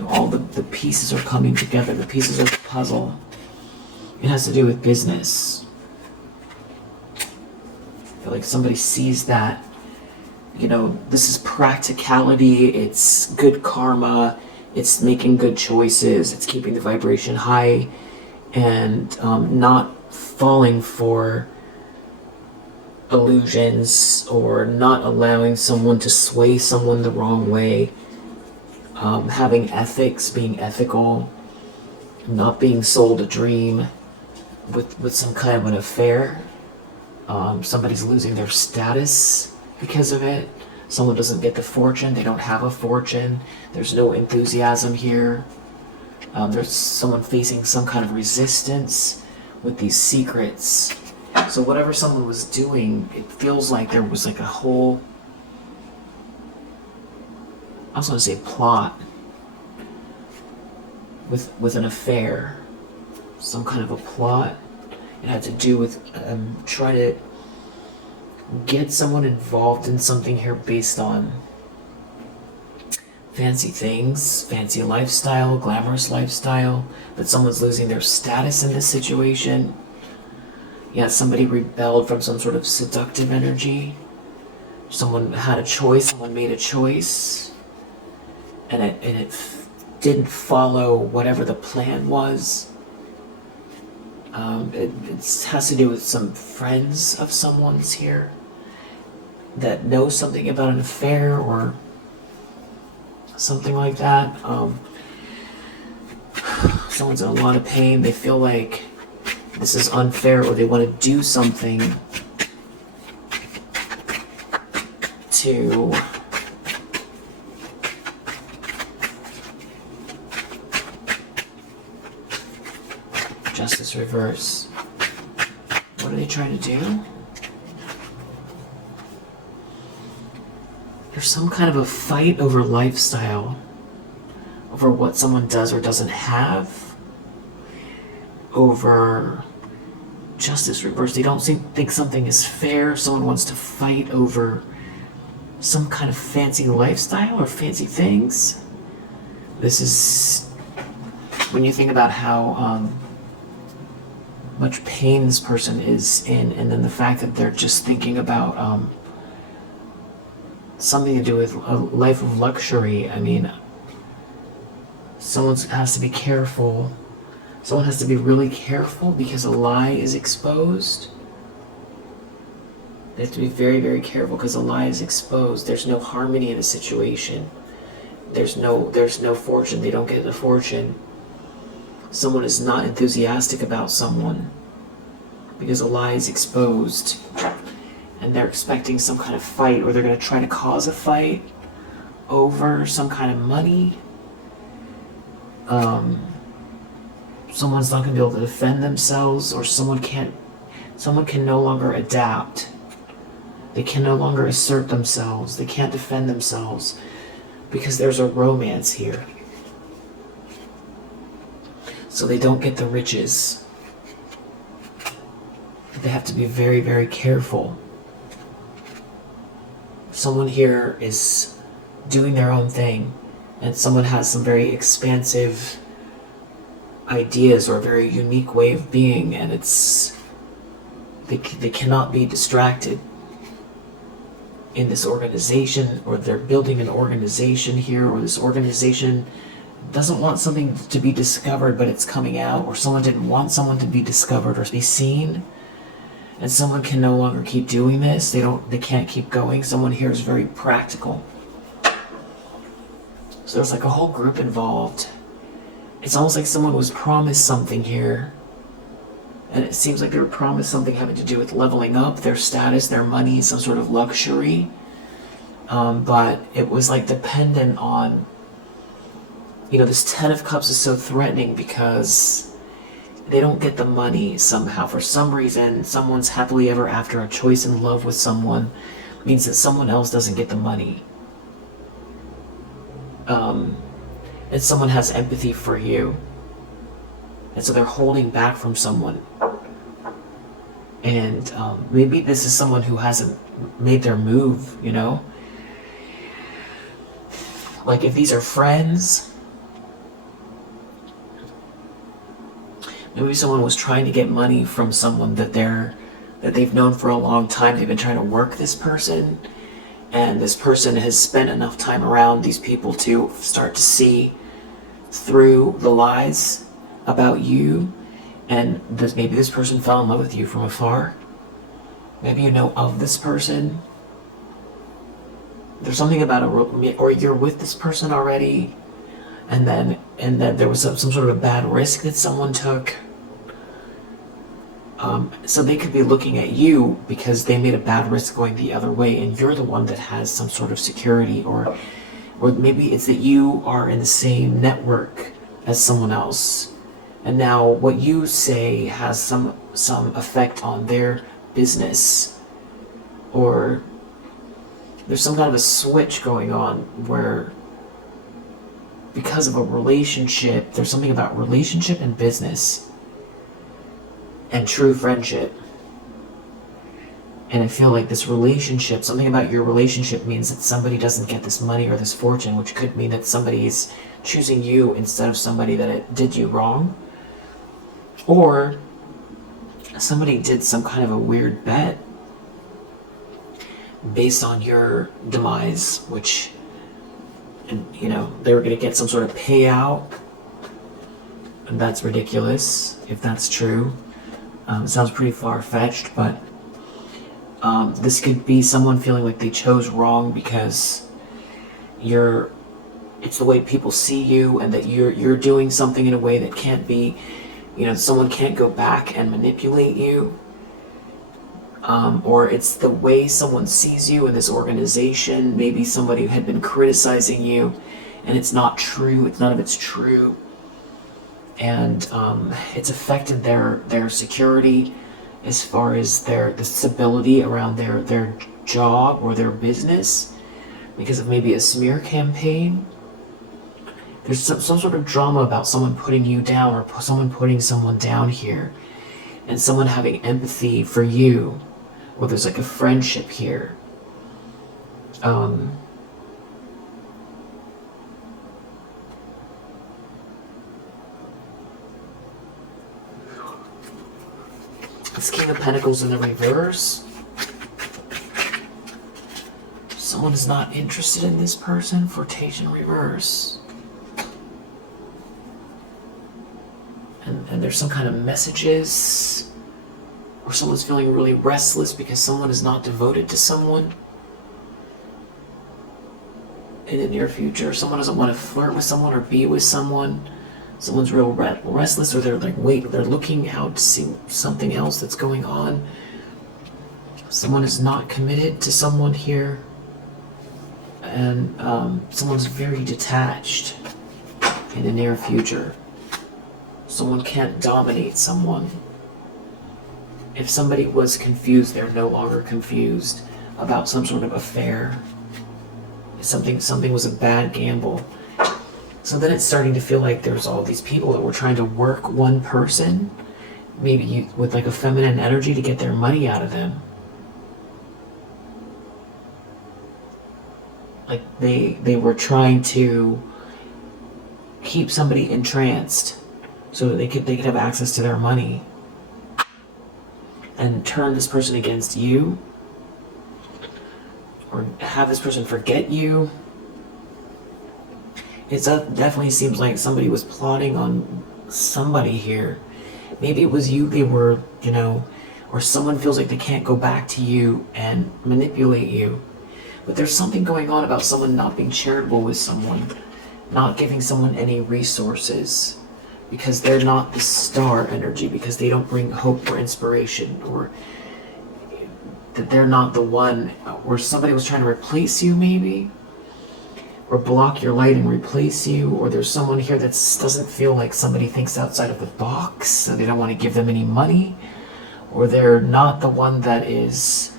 All the pieces are coming together, the pieces of the puzzle. It has to do with business. I feel like somebody sees that, this is practicality, it's good karma, it's making good choices, it's keeping the vibration high, and not falling for illusions or not allowing someone to sway someone the wrong way, having ethics, being ethical, not being sold a dream with some kind of an affair. Somebody's losing their status because of it. Someone doesn't get the fortune, they don't have a fortune, there's no enthusiasm here. There's someone facing some kind of resistance with these secrets. So whatever someone was doing, it feels like there was like a whole, I was going to say plot, with an affair. Some kind of a plot. It had to do with trying to get someone involved in something here based on fancy things, fancy lifestyle, glamorous lifestyle, but someone's losing their status in this situation. Yeah, somebody rebelled from some sort of seductive energy. Someone had a choice, someone made a choice, and it didn't follow whatever the plan was. It has to do with some friends of someone's here that know something about an affair or something like that. Someone's in a lot of pain. They feel like this is unfair, or they want to do something to Justice reverse. What are they trying to do? There's some kind of a fight over lifestyle, over what someone does or doesn't have, over Justice reverse. They don't think something is fair. Someone wants to fight over some kind of fancy lifestyle or fancy things. This is, when you think about how much pain this person is in, and then the fact that they're just thinking about something to do with a life of luxury. I mean, someone has to be careful. Someone has to be really careful because a lie is exposed. They have to be very, very careful because a lie is exposed. There's no harmony in a situation. There's no fortune. They don't get the fortune. Someone is not enthusiastic about someone because a lie is exposed, and they're expecting some kind of fight, or they're going to try to cause a fight over some kind of money. Someone's not going to be able to defend themselves, or someone can no longer adapt. They can no longer assert themselves. They can't defend themselves because there's a romance here. So they don't get the riches. They have to be very, very careful. Someone here is doing their own thing, and someone has some very expansive ideas or a very unique way of being, and they cannot be distracted in this organization, or they're building an organization here, or this organization doesn't want something to be discovered, but it's coming out, or someone didn't want someone to be discovered or to be seen, and someone can no longer keep doing this. They can't keep going. Someone here is very practical. So there's like a whole group involved. It's almost like someone was promised something here, and it seems like they were promised something having to do with leveling up their status, their money, some sort of luxury, but it was like dependent on, this Ten of Cups is so threatening because they don't get the money somehow. For some reason, someone's happily ever after, a choice in love with someone, means that someone else doesn't get the money. And someone has empathy for you, and so they're holding back from someone. And maybe this is someone who hasn't made their move, Like if these are friends, maybe someone was trying to get money from someone that they've known for a long time. They've been trying to work this person, and this person has spent enough time around these people to start to see through the lies about you, And maybe this person fell in love with you from afar. Maybe you know of this person. There's something about or you're with this person already, and then there was some sort of a bad risk that someone took. So they could be looking at you because they made a bad risk going the other way, and you're the one that has some sort of security, or maybe it's that you are in the same network as someone else, and now what you say has some effect on their business, or there's some kind of a switch going on where, because of a relationship, there's something about relationship and business and true friendship. And I feel like this relationship, something about your relationship means that somebody doesn't get this money or this fortune, which could mean that somebody is choosing you instead of somebody that it did you wrong. Or somebody did some kind of a weird bet based on your demise, which, you know, they were going to get some sort of payout. And that's ridiculous if that's true. It sounds pretty far-fetched, but this could be someone feeling like they chose wrong because it's the way people see you, and that you're doing something in a way that can't be, you know, someone can't go back and manipulate you. Or it's the way someone sees you in this organization. Maybe somebody had been criticizing you, and it's not true. None of it's true. And it's affected their security as far as the stability around their job or their business because of maybe a smear campaign. There's some sort of drama about someone putting you down, or someone putting someone down here, and someone having empathy for you, or there's like a friendship here. This King of Pentacles in the reverse. Someone is not interested in this person. Flirtation reverse. And there's some kind of messages, or someone's feeling really restless because someone is not devoted to someone in the near future. Someone doesn't want to flirt with someone or be with someone. Someone's real restless, or they're like, they're looking out to see something else that's going on. Someone is not committed to someone here, and someone's very detached in the near future. Someone can't dominate someone. If somebody was confused, they're no longer confused about some sort of affair. Something was a bad gamble. So then it's starting to feel like there's all these people that were trying to work one person, maybe with like a feminine energy, to get their money out of them. Like they were trying to keep somebody entranced so that they could have access to their money, and turn this person against you, or have this person forget you. It definitely seems like somebody was plotting on somebody here. Maybe it was you they were, you know, or someone feels like they can't go back to you and manipulate you. But there's something going on about someone not being charitable with someone, not giving someone any resources, because they're not the star energy, because they don't bring hope or inspiration, or that they're not the one, or somebody was trying to replace you maybe, or block your light and replace you, or there's someone here that doesn't feel like somebody thinks outside of the box, so they don't want to give them any money, or they're not the one that is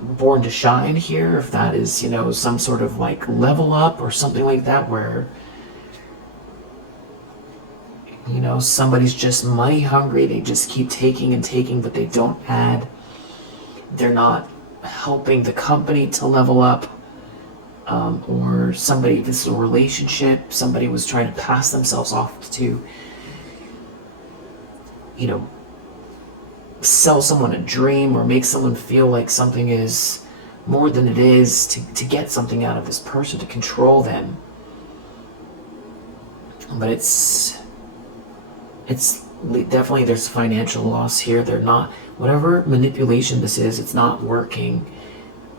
born to shine here, if that is, you know, some sort of like level up or something like that, where, you know, somebody's just money hungry, they just keep taking and taking, but they don't add, they're not helping the company to level up. Or somebody, this is a relationship, somebody was trying to pass themselves off to, you know, sell someone a dream, or make someone feel like something is more than it is, to get something out of this person, to control them. But it's definitely there's financial loss here. They're not, whatever manipulation this is, it's not working.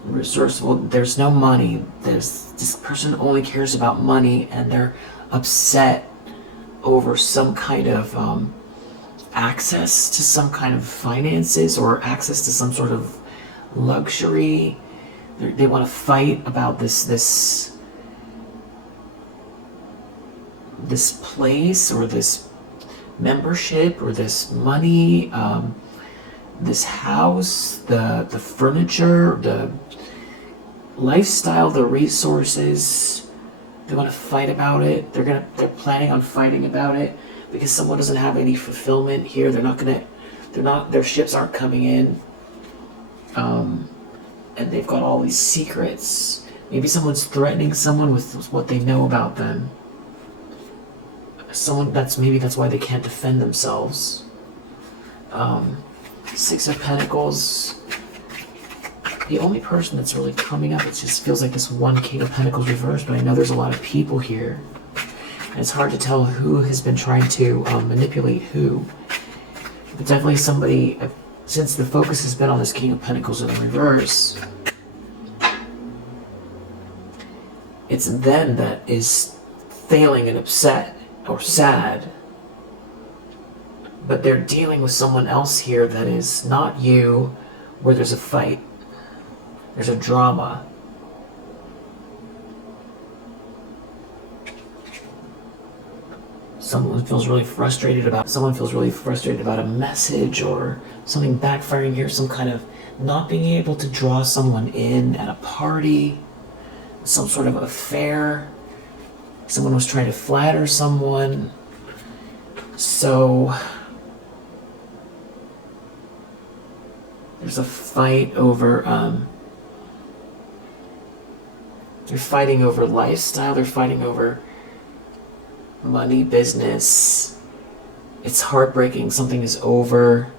Resourceful, there's no money. This person only cares about money, and they're upset over some kind of access to some kind of finances or access to some sort of luxury. They want to fight about this place or this membership or this money, this house, the furniture, the lifestyle, the resources. They want to fight about it. They're planning on fighting about it because someone doesn't have any fulfillment here. Their ships aren't coming in. And they've got all these secrets. Maybe someone's threatening someone with what they know about them. Maybe that's why they can't defend themselves. Six of Pentacles. The only person that's really coming up, it just feels like this one King of Pentacles reversed, but I know there's a lot of people here. And it's hard to tell who has been trying to manipulate who. But definitely somebody, since the focus has been on this King of Pentacles in the reverse, it's them that is failing and upset or sad. But they're dealing with someone else here that is not you, where there's a fight. There's a drama. Someone feels really frustrated about a message or something backfiring here, some kind of not being able to draw someone in at a party, some sort of affair. Someone was trying to flatter someone. So there's a fight over they're fighting over lifestyle, they're fighting over money, business. It's heartbreaking, something is over.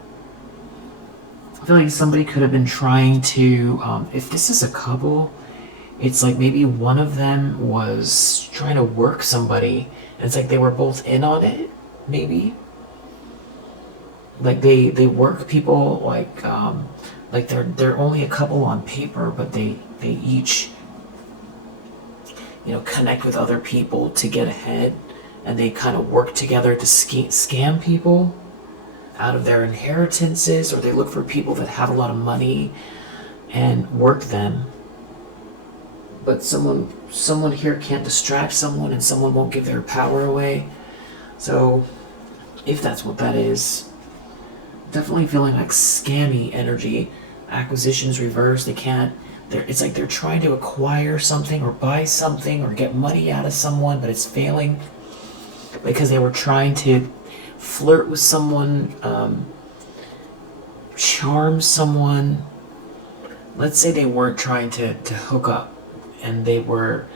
I feel like somebody could have been trying to, if this is a couple, it's like maybe one of them was trying to work somebody, and it's like they were both in on it, maybe. Like they work people, like they're only a couple on paper, but they each, connect with other people to get ahead, and they kind of work together to scam people out of their inheritances, or they look for people that have a lot of money and work them. But someone here can't distract someone, and someone won't give their power away. So if that's what that is, definitely feeling like scammy energy. Acquisitions reversed. It's like they're trying to acquire something or buy something or get money out of someone, but it's failing because they were trying to flirt with someone, charm someone. Let's say they weren't trying to hook up, and they were,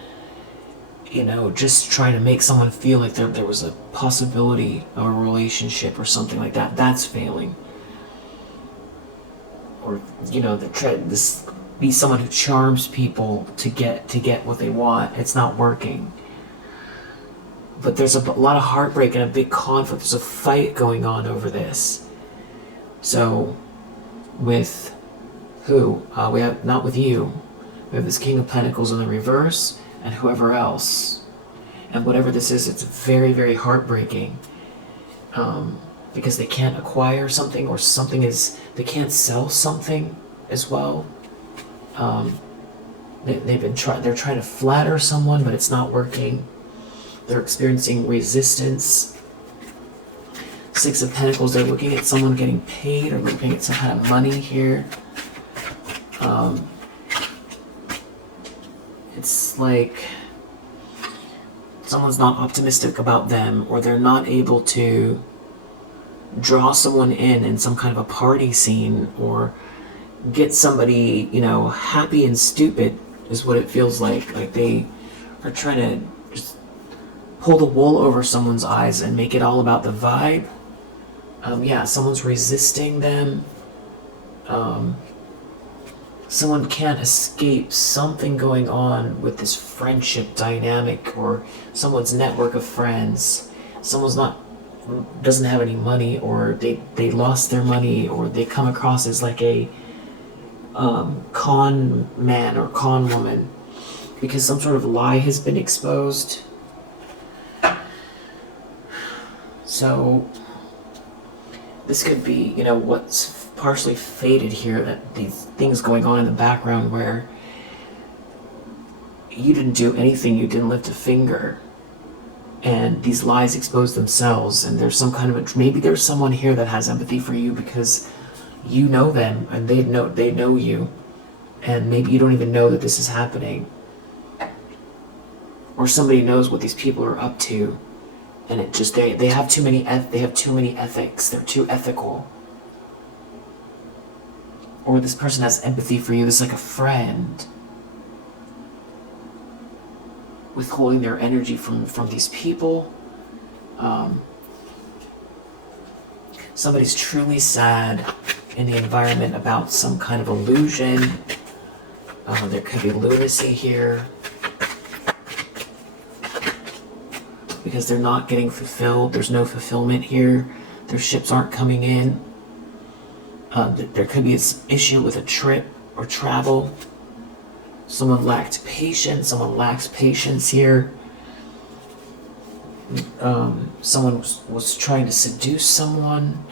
just trying to make someone feel like there was a possibility of a relationship or something like that. That's failing. Or, this be someone who charms people to get what they want. It's not working. But there's a lot of heartbreak and a big conflict. There's a fight going on over this. So, with who? We have, not with you. We have this King of Pentacles in the reverse, and whoever else. And whatever this is, it's very, very heartbreaking. Because they can't acquire something, or they can't sell something as well. They're trying to flatter someone, but it's not working. They're experiencing resistance. Six of Pentacles, they're looking at someone getting paid, or looking at some kind of money here. It's like someone's not optimistic about them, or they're not able to draw someone in some kind of a party scene, or get somebody, happy and stupid is what it feels like. Like they are trying to just pull the wool over someone's eyes and make it all about the vibe. Someone's resisting them. Someone can't escape something going on with this friendship dynamic, or someone's network of friends. Someone's not doesn't have any money, or they lost their money, or they come across as like a con man or con woman because some sort of lie has been exposed. So this could be, you know, what's partially fated here, that these things going on in the background where you didn't do anything, you didn't lift a finger, and these lies expose themselves, and there's some kind of maybe there's someone here that has empathy for you because you know them and they know you, and maybe you don't even know that this is happening, or somebody knows what these people are up to, and it just they have too many ethics, they're too ethical, or this person has empathy for you, this is like a friend withholding their energy from these people. Somebody's truly sad in the environment about some kind of illusion. There could be lunacy here because they're not getting fulfilled. There's no fulfillment here. Their ships aren't coming in. There could be an issue with a trip or travel. Someone lacked patience. Someone lacks patience here. Someone was trying to seduce someone,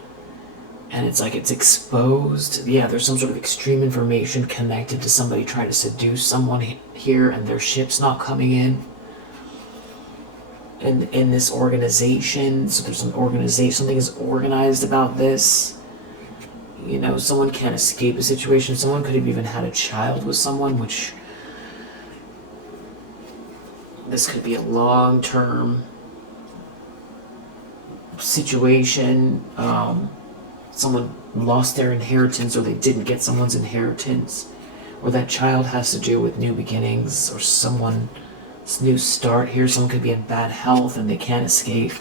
and it's like it's exposed. Yeah, there's some sort of extreme information connected to somebody trying to seduce someone here, and their ship's not coming in. And in this organization, so there's an organization, something is organized about this. You know, someone can't escape a situation. Someone could have even had a child with someone, which this could be a long-term situation. Someone lost their inheritance, or they didn't get someone's inheritance, or that child has to do with new beginnings or someone's new start here. Someone could be in bad health and they can't escape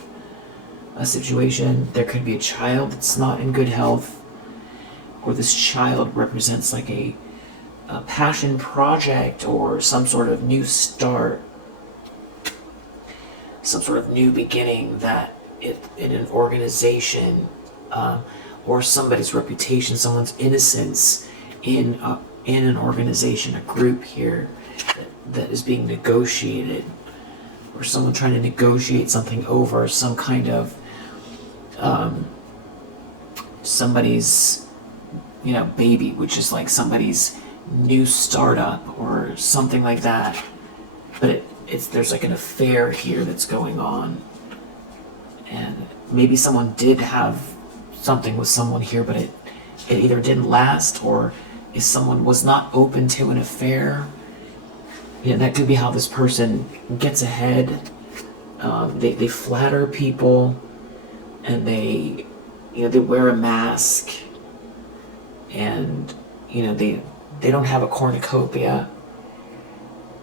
a situation. There could be a child that's not in good health, or this child represents like a passion project or some sort of new start, some sort of new beginning that in an organization, or somebody's reputation, someone's innocence in an organization, a group here that is being negotiated, or someone trying to negotiate something over some kind of somebody's, you know, baby, which is like somebody's new startup or something like that. But there's like an affair here that's going on, and maybe someone did have something with someone here, but it either didn't last, or if someone was not open to an affair. Yeah, that could be how this person gets ahead. They flatter people, and they wear a mask, and they don't have a cornucopia.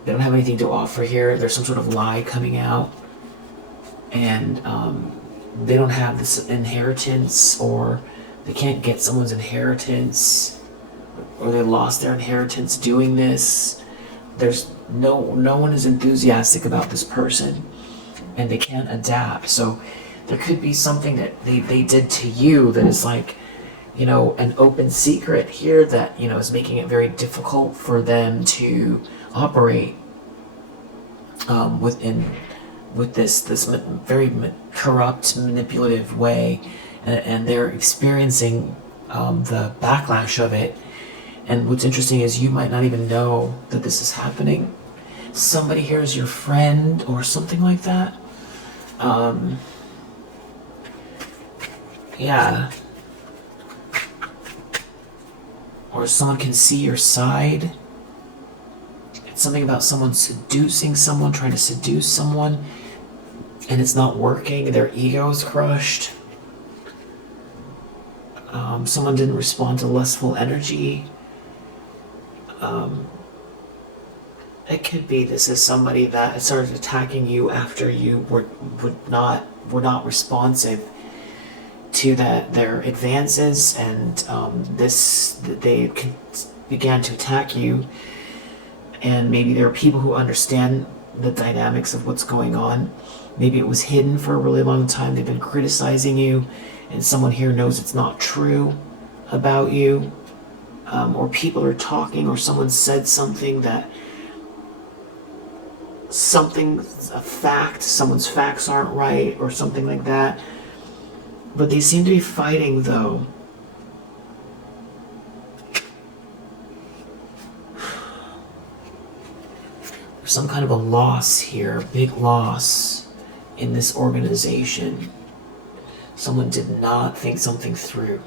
They don't have anything to offer here. There's some sort of lie coming out, and they don't have this inheritance, or they can't get someone's inheritance, or they lost their inheritance doing this. There's no one is enthusiastic about this person, and they can't adapt. So there could be something that they did to you that is like, an open secret here that, is making it very difficult for them to operate with this very corrupt, manipulative way, and they're experiencing the backlash of it. And what's interesting is you might not even know that this is happening. Somebody here is your friend or something like that. Yeah. Or someone can see your side. It's something about someone seducing someone, trying to seduce someone, and it's not working. Their ego is crushed. Someone didn't respond to lustful energy. It could be this is somebody that started attacking you after you were not responsive to their advances, and they began to attack you. And maybe there are people who understand the dynamics of what's going on. Maybe it was hidden for a really long time. They've been criticizing you, and someone here knows it's not true about you. Or people are talking, or someone said something that something's a fact, someone's facts aren't right, or something like that. But they seem to be fighting, though. There's some kind of a loss here, big loss in this organization. Someone did not think something through.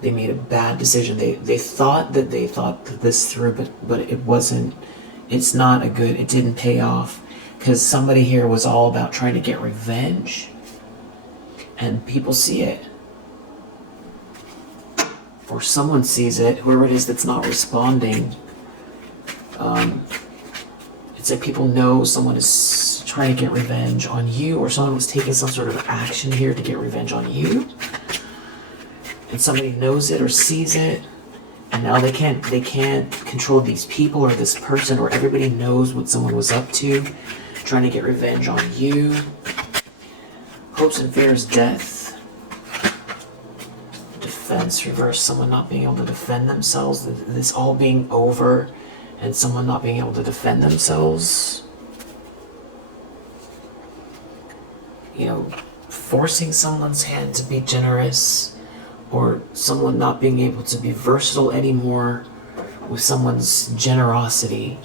They made a bad decision. They thought this through, but it wasn't. It's not a good. It didn't pay off, because somebody here was all about trying to get revenge, and people see it, or someone sees it. Whoever it is that's not responding. It's like people know someone is trying to get revenge on you, or someone was taking some sort of action here to get revenge on you. And somebody knows it or sees it, and now they can't control these people or this person, or everybody knows what someone was up to, trying to get revenge on you. Hopes and fears, death. Defense, reverse, someone not being able to defend themselves, this all being over, and someone not being able to defend themselves. You know, forcing someone's hand to be generous, or someone not being able to be versatile anymore with someone's generosity.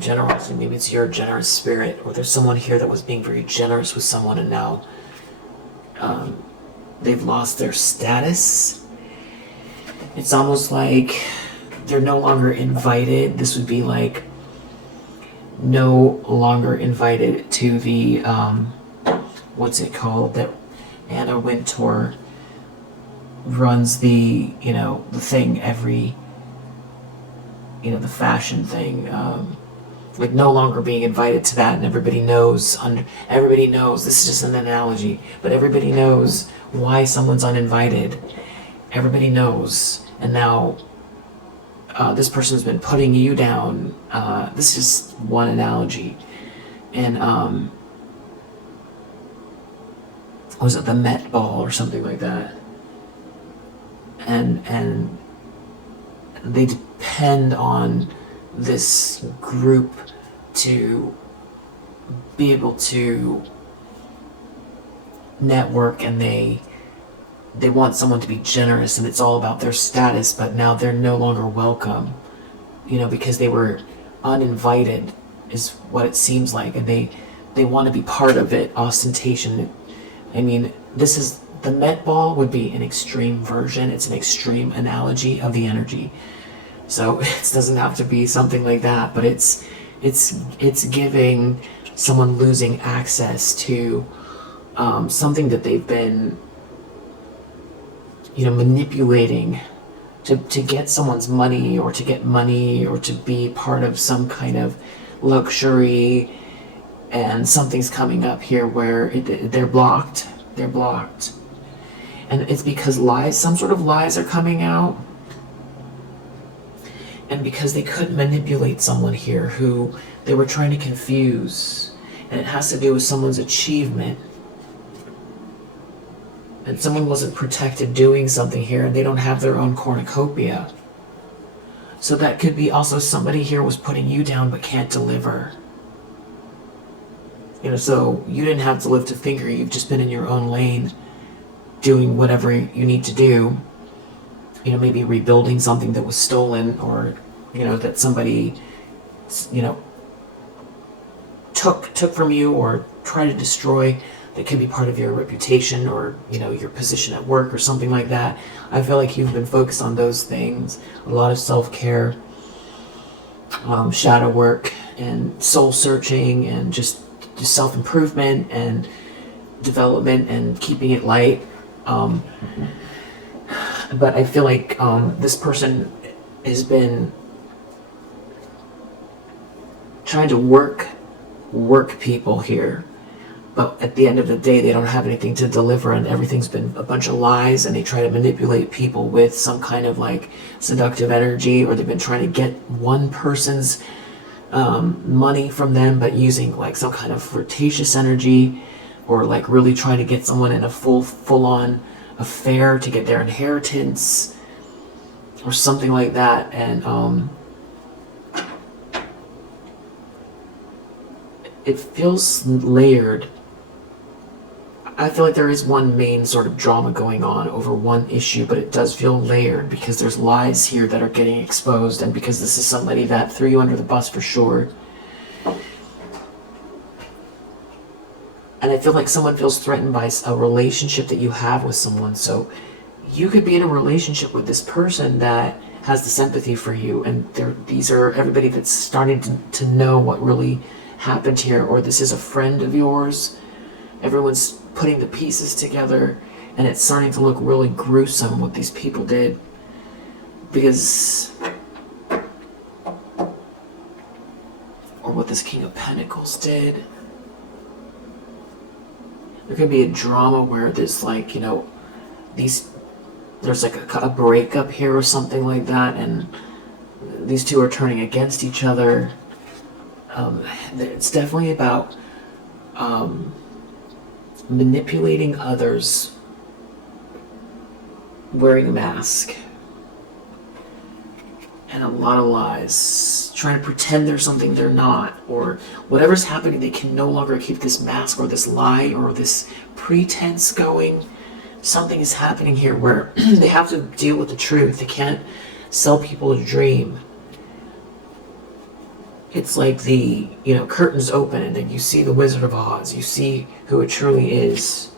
Generosity, maybe it's your generous spirit, or there's someone here that was being very generous with someone, and now they've lost their status. It's almost like they're no longer invited. This would be like no longer invited to the what's it called, that Anna Wintour runs, the the thing every, the fashion thing, like no longer being invited to that, and everybody knows, this is just an analogy, but everybody knows why someone's uninvited. Everybody knows, and now this person's been putting you down. This is just one analogy. And was it the Met Ball or something like that? And they depend on this group to be able to network, and they want someone to be generous, and it's all about their status, but now they're no longer welcome, because they were uninvited, is what it seems like, and they want to be part of it. Ostentation. I mean, this is, the Met Ball would be an extreme version. It's an extreme analogy of the energy. So it doesn't have to be something like that, but it's giving someone losing access to something that they've been manipulating to get someone's money, or to get money, or to be part of some kind of luxury, and something's coming up here where they're blocked. And it's because some sort of lies are coming out, and because they couldn't manipulate someone here who they were trying to confuse, and it has to do with someone's achievement. And someone wasn't protected doing something here, and they don't have their own cornucopia. So that could be also somebody here was putting you down but can't deliver. So you didn't have to lift a finger. You've just been in your own lane doing whatever you need to do. Maybe rebuilding something that was stolen, or, that somebody, took from you or tried to destroy. That could be part of your reputation, or your position at work, or something like that. I feel like you've been focused on those things. A lot of self-care, shadow work, and soul searching, and just self-improvement and development, and keeping it light. But I feel like this person has been trying to work people here. but at the end of the day, they don't have anything to deliver, and everything's been a bunch of lies, and they try to manipulate people with some kind of like seductive energy, or they've been trying to get one person's money from them, but using like some kind of flirtatious energy, or like really trying to get someone in a full-on affair to get their inheritance, or something like that. And it feels layered. I feel like there is one main sort of drama going on over one issue, but it does feel layered because there's lies here that are getting exposed, and because this is somebody that threw you under the bus for sure. And I feel like someone feels threatened by a relationship that you have with someone. So you could be in a relationship with this person that has the sympathy for you, and these are everybody that's starting to know what really happened here, or this is a friend of yours. Everyone's putting the pieces together, and it's starting to look really gruesome what these people did, because, or what this King of Pentacles did. There could be a drama where there's like, you know, there's like a breakup here or something like that, and these two are turning against each other. It's definitely about manipulating others, wearing a mask, and a lot of lies, trying to pretend they're something they're not, or whatever's happening, they can no longer keep this mask or this lie or this pretense going. Something is happening here where they have to deal with the truth. They can't sell people a dream. It's like the, you know, curtains open and then you see the Wizard of Oz. You see who it truly is.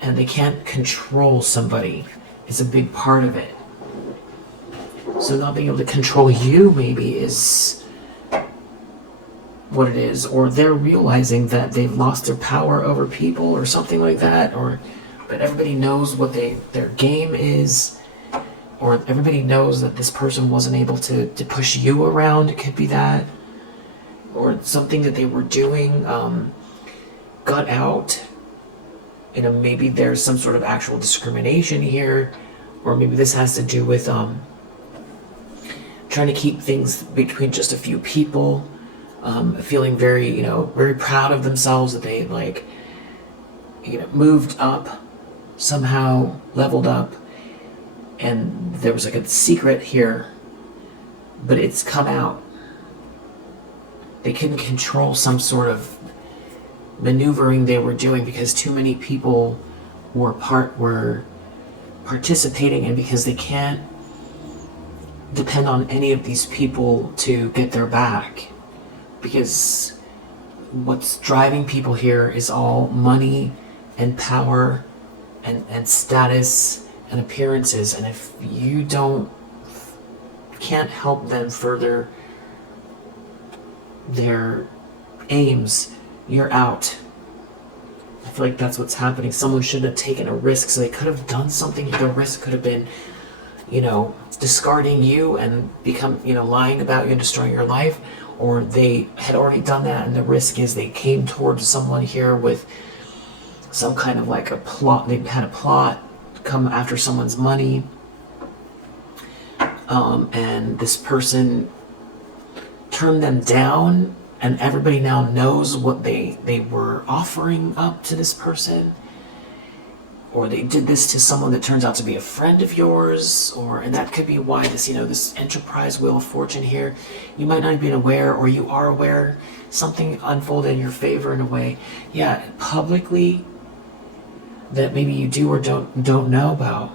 And they can't control somebody. It's a big part of it. So not being able to control you maybe is what it is. Or they're realizing that they've lost their power over people or something like that. But everybody knows what their game is. Or everybody knows that this person wasn't able to push you around. It could be that. Or something that they were doing got out. You know, maybe there's some sort of actual discrimination here. Or maybe this has to do with trying to keep things between just a few people. Feeling very, you know, very proud of themselves that they, like, you know, moved up, somehow leveled up. And there was like a secret here, but it's come out. They couldn't control some sort of maneuvering they were doing because too many people were participating, and because they can't depend on any of these people to get their back. Because what's driving people here is all money and power and status and appearances, and if you can't help them further their aims, you're out. I feel like that's what's happening. Someone should have taken a risk, so they could have done something. The risk could have been, you know, discarding you and lying about you and destroying your life, or they had already done that, and the risk is they came towards someone here with some kind of like a plot. They had a plot, come after someone's money, and this person turned them down, and everybody now knows what they were offering up to this person, or they did this to someone that turns out to be a friend of yours, and that could be why this enterprise wheel of fortune here, you might not have been aware, or you are aware, something unfolded in your favor in a way, publicly, that maybe you do or don't know about.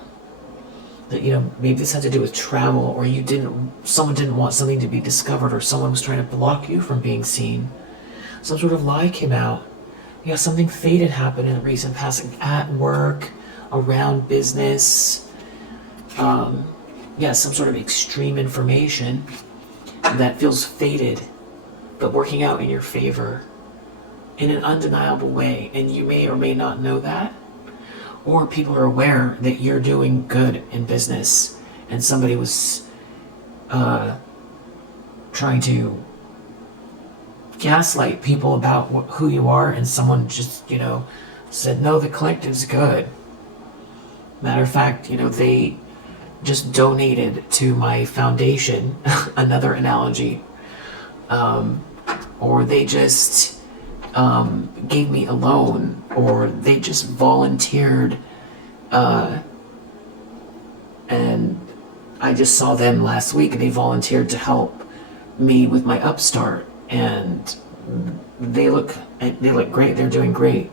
That, you know, maybe this had to do with travel, or someone didn't want something to be discovered, or someone was trying to block you from being seen. Some sort of lie came out. Something fated happened in the recent past, at work, around business. Some sort of extreme information that feels fated, but working out in your favor in an undeniable way, and you may or may not know that. Or people are aware that you're doing good in business, and somebody was trying to gaslight people about who you are, and someone just, said, no, the collective's good. Matter of fact, they just donated to my foundation, another analogy, or they just gave me a loan, or they just volunteered, and I just saw them last week, and they volunteered to help me with my upstart, and they look great. They're doing great,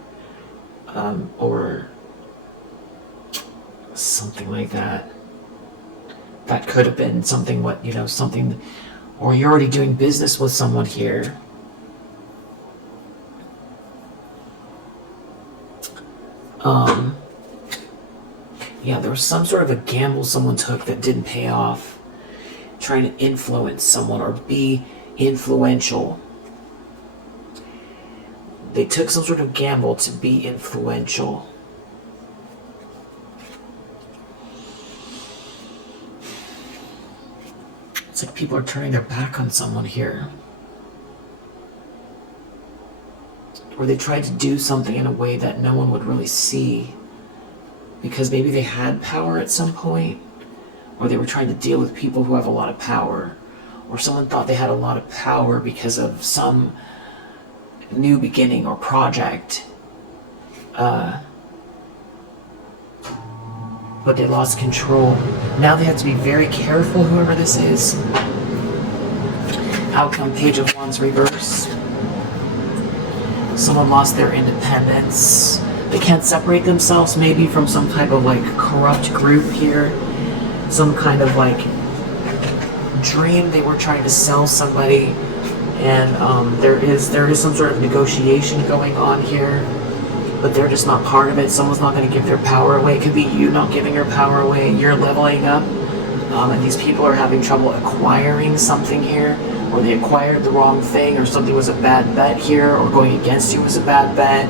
or something like that. That could have been something. Something, or you're already doing business with someone here. Yeah, there was some sort of a gamble someone took that didn't pay off, trying to influence someone or be influential. They took some sort of gamble to be influential. It's like people are turning their back on someone here. Or they tried to do something in a way that no one would really see, because maybe they had power at some point, or they were trying to deal with people who have a lot of power, or someone thought they had a lot of power because of some new beginning or project, but they lost control. Now they have to be very careful, whoever this is. Outcome, Page of Wands reverse. Someone lost their independence. They can't separate themselves maybe from some type of corrupt group here. Some kind of dream they were trying to sell somebody, and there is some sort of negotiation going on here, but they're just not part of it. Someone's not going to give their power away. It could be you not giving your power away. You're leveling up, and these people are having trouble acquiring something here, or they acquired the wrong thing, or something was a bad bet here, or going against you was a bad bet,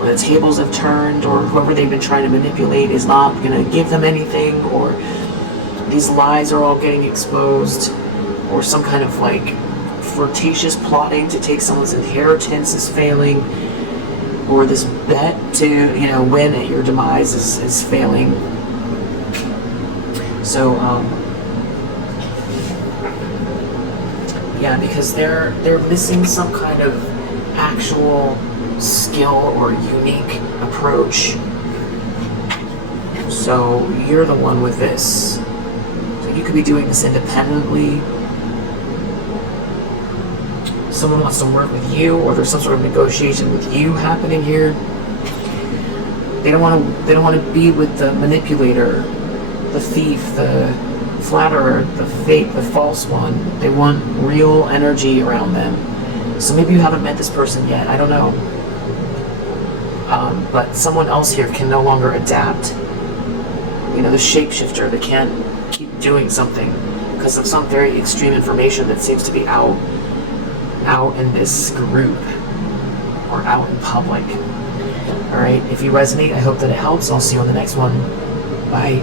or the tables have turned, or whoever they've been trying to manipulate is not going to give them anything, or these lies are all getting exposed, or some kind of flirtatious plotting to take someone's inheritance is failing, or this bet to win at your demise is failing. So yeah, because they're missing some kind of actual skill or unique approach. So you're the one with this. So you could be doing this independently. Someone wants to work with you, or there's some sort of negotiation with you happening here. They don't want to be with the manipulator, the thief, the flatterer, the fake, the false one. They want real energy around them. So maybe you haven't met this person yet. I don't know. But someone else here can no longer adapt. The shapeshifter, they can't keep doing something because of some very extreme information that seems to be out in this group or out in public. Alright, if you resonate, I hope that it helps. I'll see you on the next one. Bye.